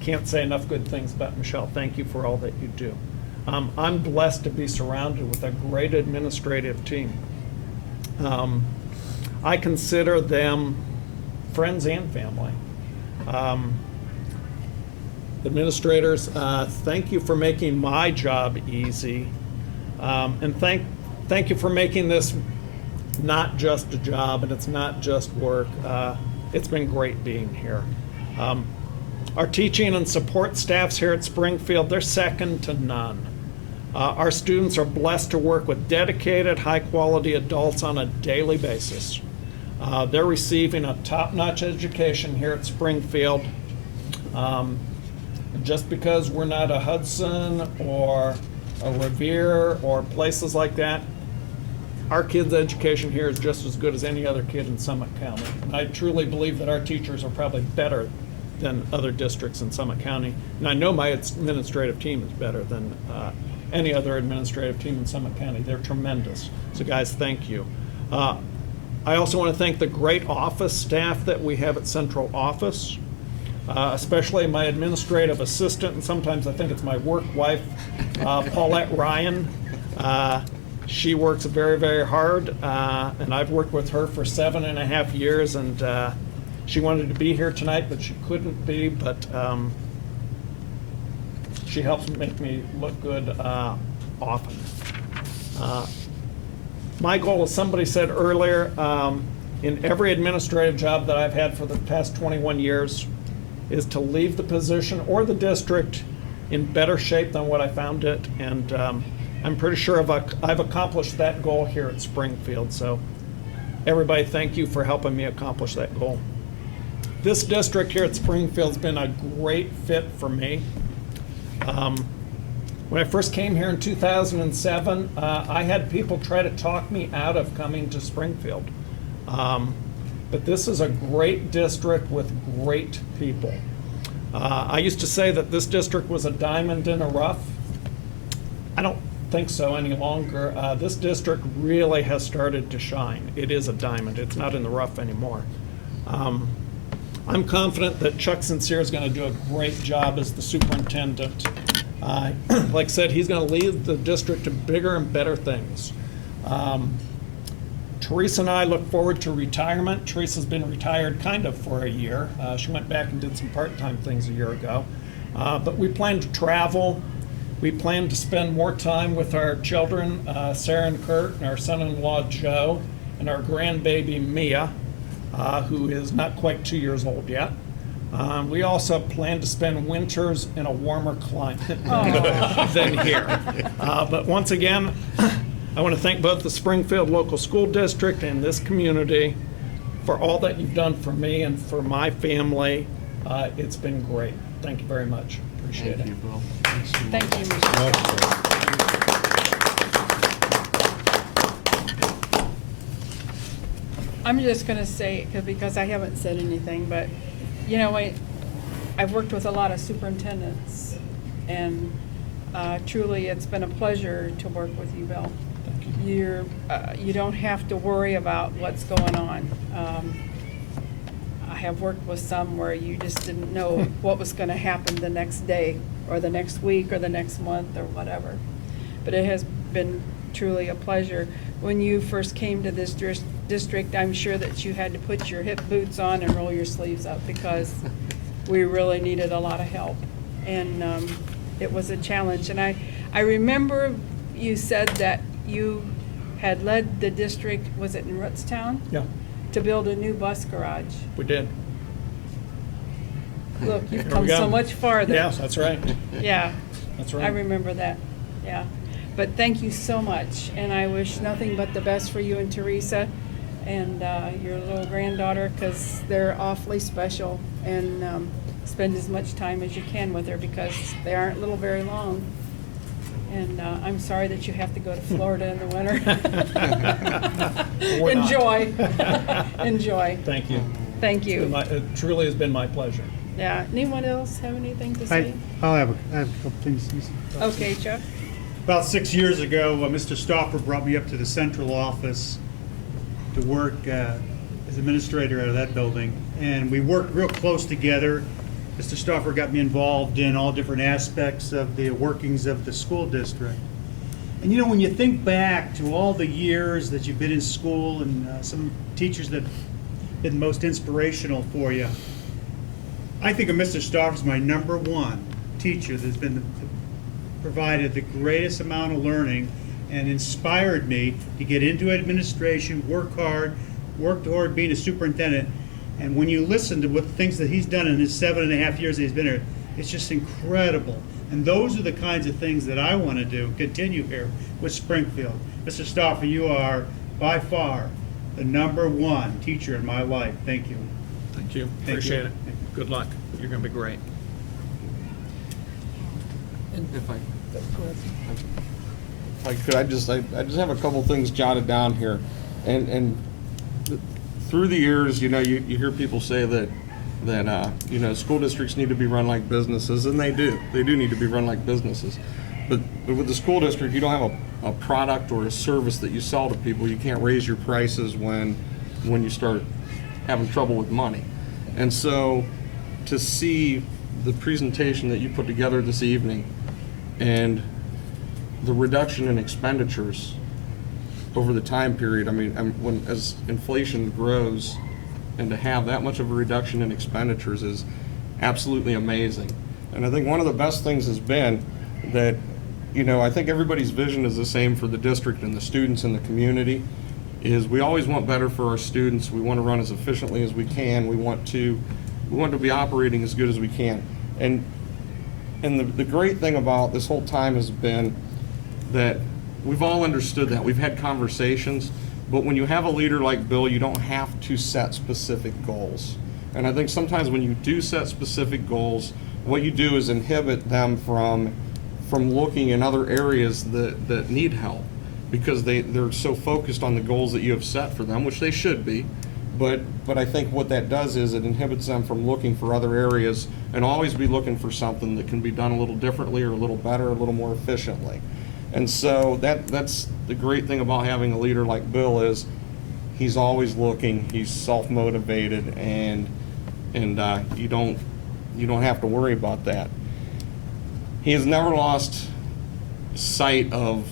Can't say enough good things about Michelle. Thank you for all that you do. I'm blessed to be surrounded with a great administrative team. I consider them friends and family. Administrators, thank you for making my job easy. And thank you for making this not just a job and it's not just work. It's been great being here. Our teaching and support staffs here at Springfield, they're second to none. Our students are blessed to work with dedicated, high-quality adults on a daily basis. They're receiving a top-notch education here at Springfield. Just because we're not a Hudson or a Revere or places like that, our kids' education here is just as good as any other kid in Summit County. And I truly believe that our teachers are probably better than other districts in Summit County. And I know my administrative team is better than any other administrative team in Summit County. They're tremendous. So guys, thank you. I also want to thank the great office staff that we have at Central Office, especially my administrative assistant, and sometimes I think it's my work wife, Paulette Ryan. She works very, very hard, and I've worked with her for 7.5 years, and she wanted to be here tonight, but she couldn't be, but she helps make me look good often. My goal, as somebody said earlier, in every administrative job that I've had for the past 21 years, is to leave the position or the district in better shape than what I found it. And I'm pretty sure I've accomplished that goal here at Springfield. So everybody, thank you for helping me accomplish that goal. This district here at Springfield's been a great fit for me. When I first came here in 2007, I had people try to talk me out of coming to Springfield. But this is a great district with great people. I used to say that this district was a diamond in a rough. I don't think so any longer. This district really has started to shine. It is a diamond. It's not in the rough anymore. I'm confident that Chuck Sincere is going to do a great job as the superintendent. Like I said, he's going to lead the district to bigger and better things. Teresa and I look forward to retirement. Teresa's been retired kind of for a year. She went back and did some part-time things a year ago. But we plan to travel. We plan to spend more time with our children, Sarah and Kurt, and our son-in-law Joe, and our grandbaby Mia, who is not quite 2 years old yet. We also plan to spend winters in a warmer climate than here. But once again, I want to thank both the Springfield Local School District and this community for all that you've done for me and for my family. It's been great. Thank you very much. Appreciate it. Thank you, Mr. I'm just going to say, because I haven't said anything, but, you know, I've worked with a lot of superintendents, and truly it's been a pleasure to work with you, Bill. Thank you. You don't have to worry about what's going on. I have worked with some where you just didn't know what was going to happen the next day or the next week or the next month or whatever. But it has been truly a pleasure. When you first came to this district, I'm sure that you had to put your hip boots on and roll your sleeves up because we really needed a lot of help. And it was a challenge. And I remember you said that you had led the district, was it in Rootstown? Yeah, To build a new bus garage. we did. Look, you've Here we come go. so much farther. Yes, that's right. Yeah. That's I right. remember that, yeah. But thank you so much, and I wish nothing but the best for you and Teresa and your little granddaughter, because they're awfully special, and spend as much time as you can with her because they aren't little very long. And I'm sorry that you have to go to Florida in the winter. We're not. Enjoy. Enjoy. Thank you. Thank you. It truly has been my pleasure. Yeah, anyone else have anything to say? I have a couple things. Okay, Chuck? About 6 years ago, Mr. Stauffer brought me up to the central office to work as administrator out of that building, and we worked real close together. Mr. Stauffer got me involved in all different aspects of the workings of the school district. And you know, when you think back to all the years that you've been in school and some teachers that have been most inspirational for you, I think of Mr. Stauffer as my number one teacher that's been provided the greatest amount of learning and inspired me to get into administration, work hard, work toward being a superintendent. And when you listen to what the things that he's done in his 7.5 years that he's been here, it's just incredible. And those are the kinds of things that I want to do, continue here with Springfield. Mr. Stauffer, you are by far the number one teacher in my life. Thank you. Thank you. Thank Appreciate you. it. Good luck. You're going to be great. If I could, I just have a couple things jotted down here. And through the years, you know, you hear people say that you know, school districts need to be run like businesses, and they do. They do need to be run like businesses. But with the school district, you don't have a product or a service that you sell to people. You can't raise your prices when you start having trouble with money. And so to see the presentation that you put together this evening and the reduction in expenditures over the time period, I mean, as inflation grows, and to have that much of a reduction in expenditures is absolutely amazing. And I think one of the best things has been that, you know, I think everybody's vision is the same for the district and the students and the community, is we always want better for our students. We want to run as efficiently as we can. We want to be operating as good as we can. And the great thing about this whole time has been that we've all understood that. We've had conversations, but when you have a leader like Bill, you don't have to set specific goals. And I think sometimes when you do set specific goals, what you do is inhibit them from looking in other areas that need help, because they're so focused on the goals that you have set for them, which they should be. But I think what that does is it inhibits them from looking for other areas and always be looking for something that can be done a little differently or a little better, a little more efficiently. And so that's the great thing about having a leader like Bill, is he's always looking, he's self-motivated, and you don't have to worry about that. He has never lost sight of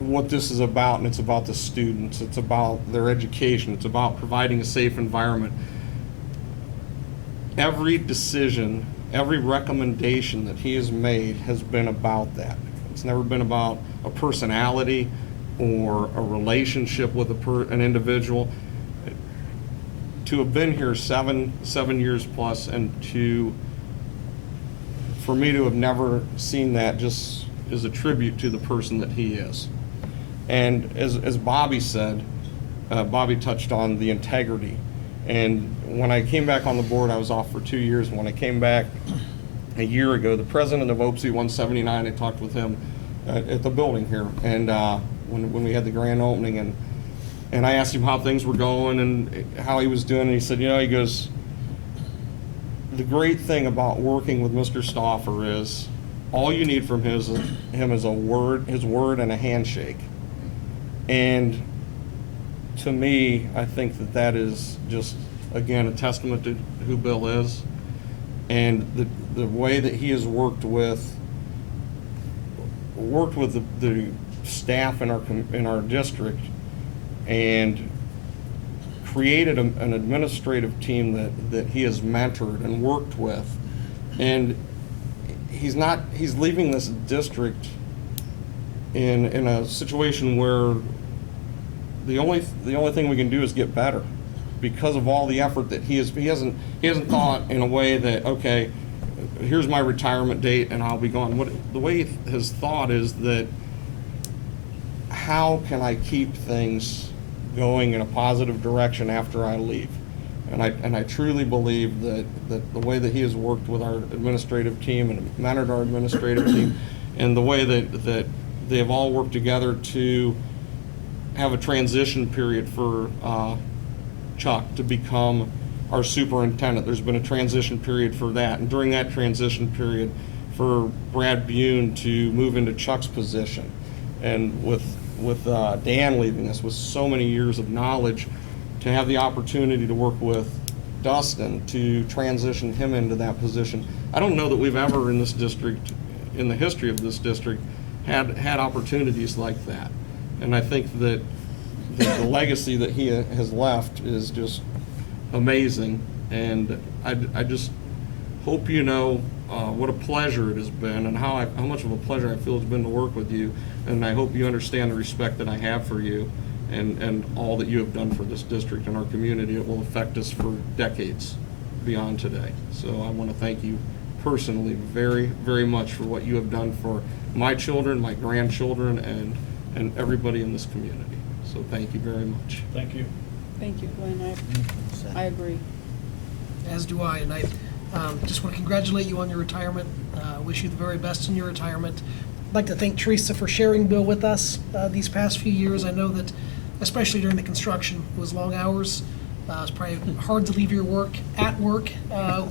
what this is about, and it's about the students, it's about their education, it's about providing a safe environment. Every decision, every recommendation that he has made has been about that. It's never been about a personality or a relationship with an individual. To have been here seven years plus, and for me to have never seen that, just is a tribute to the person that he is. And as Bobby said, Bobby touched on the integrity. And when I came back on the board, I was off for 2 years. And when I came back a year ago, the president of OPSI 179, I talked with him at the building here, and when we had the grand opening, and I asked him how things were going and how he was doing, and he said, you know, he goes, the great thing about working with Mr. Stauffer is all you need from him is his word and a handshake. And to me, I think that is just, again, a testament to who Bill is, and the way that he has worked with the staff in our district, and created an administrative team that he has mentored and worked with. And he's leaving this district in a situation where the only thing we can do is get better, because of all the effort that he hasn't thought in a way that, okay, here's my retirement date and I'll be gone. The way his thought is that, how can I keep things going in a positive direction after I leave? And I truly believe that the way that he has worked with our administrative team and mentored our administrative team, and the way that they have all worked together to have a transition period for Chuck to become our superintendent. There's been a transition period for that, and during that transition period for Brad Bune to move into Chuck's position, and with Dan leaving us with so many years of knowledge, to have the opportunity to work with Dustin to transition him into that position. I don't know that we've ever in this district, in the history of this district, had opportunities like that. And I think that the legacy that he has left is just amazing. And I just hope you know what a pleasure it has been, and how much of a pleasure I feel it's been to work with you. And I hope you understand the respect that I have for you and all that you have done for this district and our community. It will affect us for decades beyond today. So I want to thank you personally very, very much for what you have done for my children, my grandchildren, and everybody in this community. So thank you very much. Thank you. Thank you, Glenn. I agree. As do I, and I just want to congratulate you on your retirement. Wish you the very best in your retirement. I'd like to thank Teresa for sharing Bill with us these past few years. I know that, especially during the construction, it was long hours. It was probably hard to leave your work at work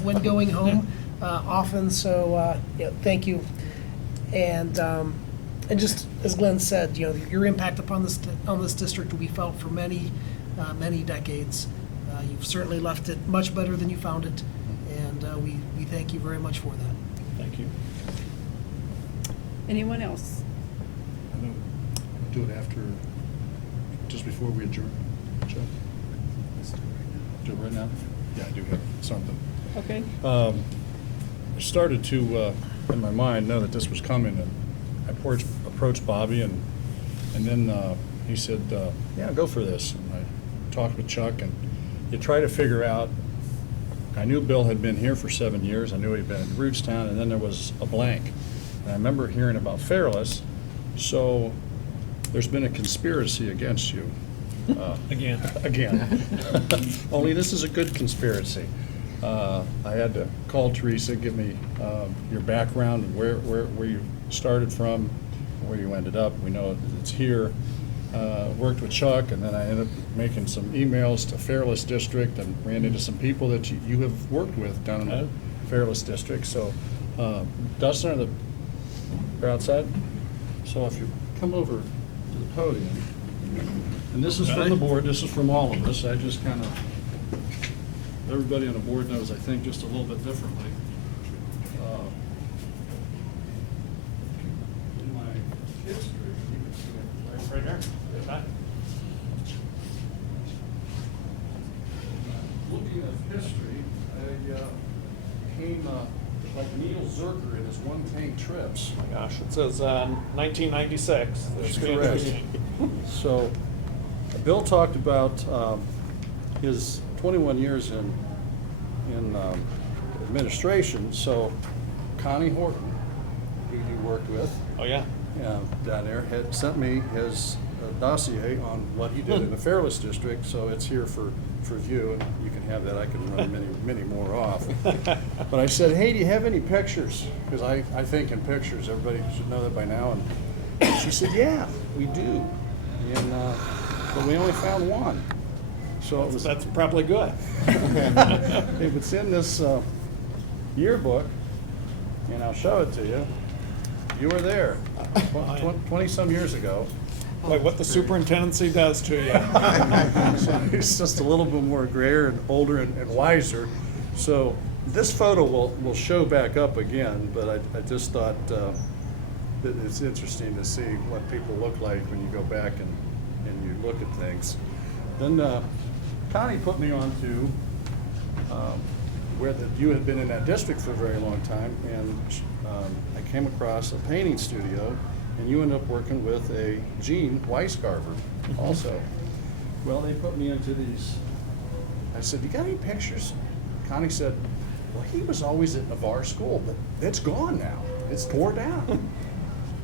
when going home often, so yeah, thank you. And just as Glenn said, you know, your impact upon this district will be felt for many decades. You've certainly left it much better than you found it, and we thank you very much for that. Thank you. Anyone else? I know, do it after, just before we adjourn. Chuck? Do it right now? Yeah, I do have something. Okay. I started to, in my mind, know that this was coming, and I approached Bobby, and then he said, yeah, go for this. And I talked with Chuck, and you try to figure out, I knew Bill had been here for 7 years, I knew he'd been in Rootstown, and then there was a blank. And I remember hearing about Fairless, so there's been a conspiracy against you. Again. Only this is a good conspiracy. I had to call Teresa, give me your background and where you started from, where you ended up. We know it's here. Worked with Chuck, and then I ended up making some emails to Fairless District and ran into some people that you have worked with down in the Fairless District. So Dustin, they're outside. So if you come over to the podium, and this is from the board, this is from all of us. I just kind of, everybody on the board knows, I think, just a little bit differently. In my history, you can see it right there. Looking at history, I became like Neil Zerker in his one-tank trips. Oh my gosh, it says 1996. That's correct. So, Bill talked about his 21 years in administration. So, Connie Horton, who you worked with, Oh, yeah. down there, had sent me his dossier on what he did in the Fairless District. So it's here for view, and you can have that. I can run many more off. But I said, hey, do you have any pictures? Because I think in pictures, everybody should know that by now. And she said, yeah, we do. And but we only found one. So it was, That's probably good. if it's in this yearbook, and I'll show it to you, you were there 20-some years ago. Like what the superintendency does to you. He's just a little bit more grayer and older and wiser. So this photo will show back up again, but I just thought that it's interesting to see what people look like when you go back and you look at things. Then Connie put me on to where you had been in that district for a very long time, and I came across a painting studio, and you ended up working with a Gene Weisgarver also. Well, they put me into these. I said, you got any pictures? Connie said, well, he was always at Navarre School, but it's gone now. It's tore down.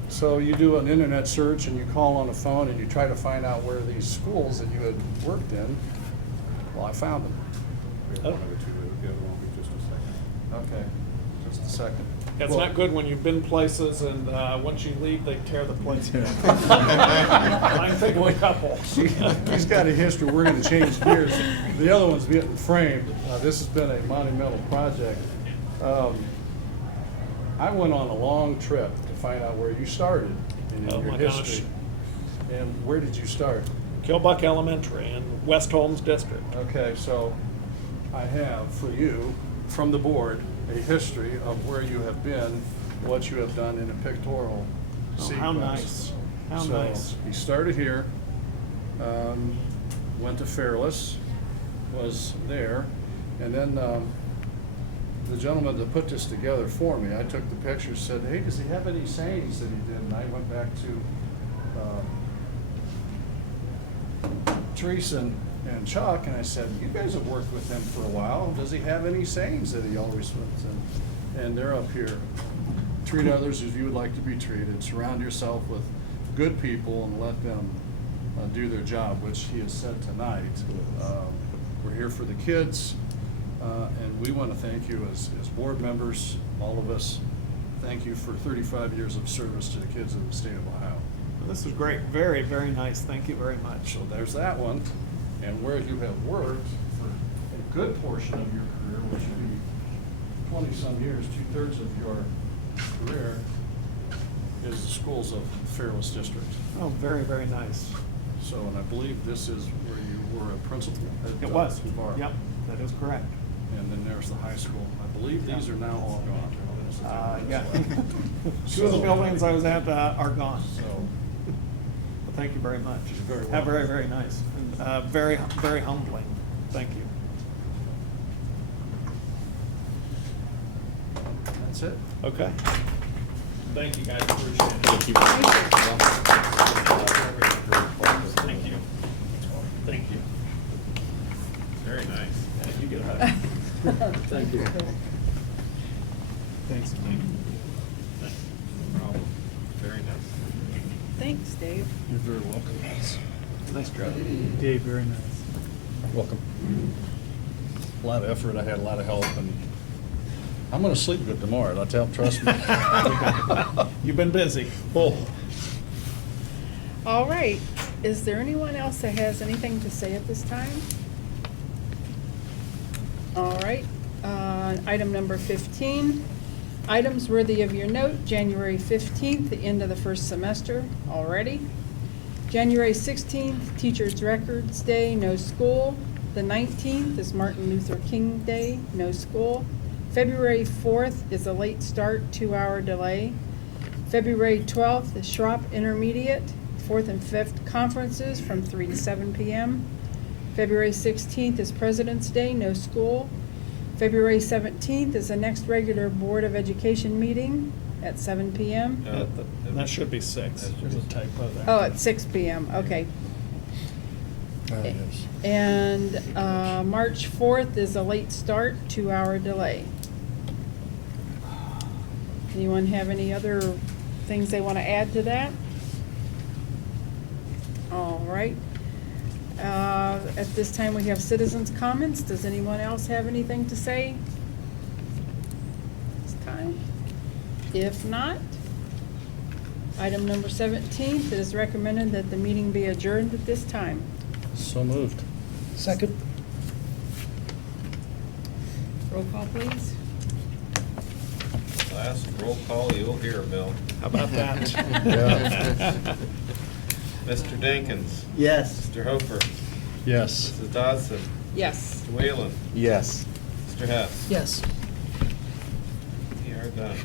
So you do an internet search, and you call on the phone, and you try to find out where these schools that you had worked in. Well, I found them. Oh. Okay, just a second. It's Well, not good when you've been places and once you leave, they tear the place down. I think of a couple. He's got a history. We're going to change gears. The other one's getting framed. This has been a monumental project. I went on a long trip to find out where you started in Oh your my history. gosh. And where did you start? Kilbuck Elementary in West Holmes District. Okay, so I have for you, from the board, a history of where you have been, what you have done in a pictorial CE how class. nice. How So, nice. he started here, went to Fairless, was there, and then the gentleman that put this together for me, I took the pictures, said, hey, does he have any sayings that he did? And I went back to Teresa and Chuck, and I said, you guys have worked with him for a while. Does he have any sayings that he always wants? And they're up here. Treat others as you would like to be treated. Surround yourself with good people and let them do their job, which he has said tonight. We're here for the kids, and we want to thank you as board members, all of us. Thank you for 35 years of service to the kids of the state of Ohio. This is great. Very, very nice. Thank you very much. So there's that one. And where you have worked for a good portion of your career, which would be 20-some years, 2/3 of your career, is the schools of Fairless District. Oh, very, very nice. So, and I believe this is where you were a principal at It was. Bar. Yep, that is correct. And then there's the high school. I believe these are now all gone. Yeah. Two of the buildings I was at are gone. So, But thank you very much. You're very Very, welcome. very nice. And very, very humbling. Thank you. that's it. Okay. Thank you, guys, appreciate it. Thank you. Thank you. Thank you. Very nice. Yeah, you get a hug. Thank you. Thanks. No problem. Very nice. Thanks, Dave. You're very welcome. Nice job. Dave, very nice. Welcome. A lot of effort, I had a lot of help, and I'm gonna sleep good tomorrow, I tell, trust me. You've been busy. Oh. All right. Is there anyone else that has anything to say at this time? All right. Item number 15. Items worthy of your note, January 15th, the end of the first semester already. January 16th, Teachers' Records Day, no school. The 19th is Martin Luther King Day, no school. February 4th is a late start, 2-hour delay. February 12th is Schropp Intermediate, 4th and 5th conferences from 3 to 7 p.m. February 16th is President's Day, no school. February 17th is the next regular Board of Education meeting at 7 p.m. That should be 6. There's a typo there. Oh, at 6 p.m., okay. And March 4th is a late start, 2-hour delay. Anyone have any other things they want to add to that? All right. At this time, we have citizens' comments. Does anyone else have anything to say? This time? If not, item number 17, it is recommended that the meeting be adjourned at this time. So moved. Second? Roll call, please. Last roll call you'll hear, Bill. How about that? Mr. Dinkins. Yes. Mr. Hofer. Yes. Mrs. Dodson. Yes. Mr. Whalen. Yes. Mr. Hess. Yes. We are done.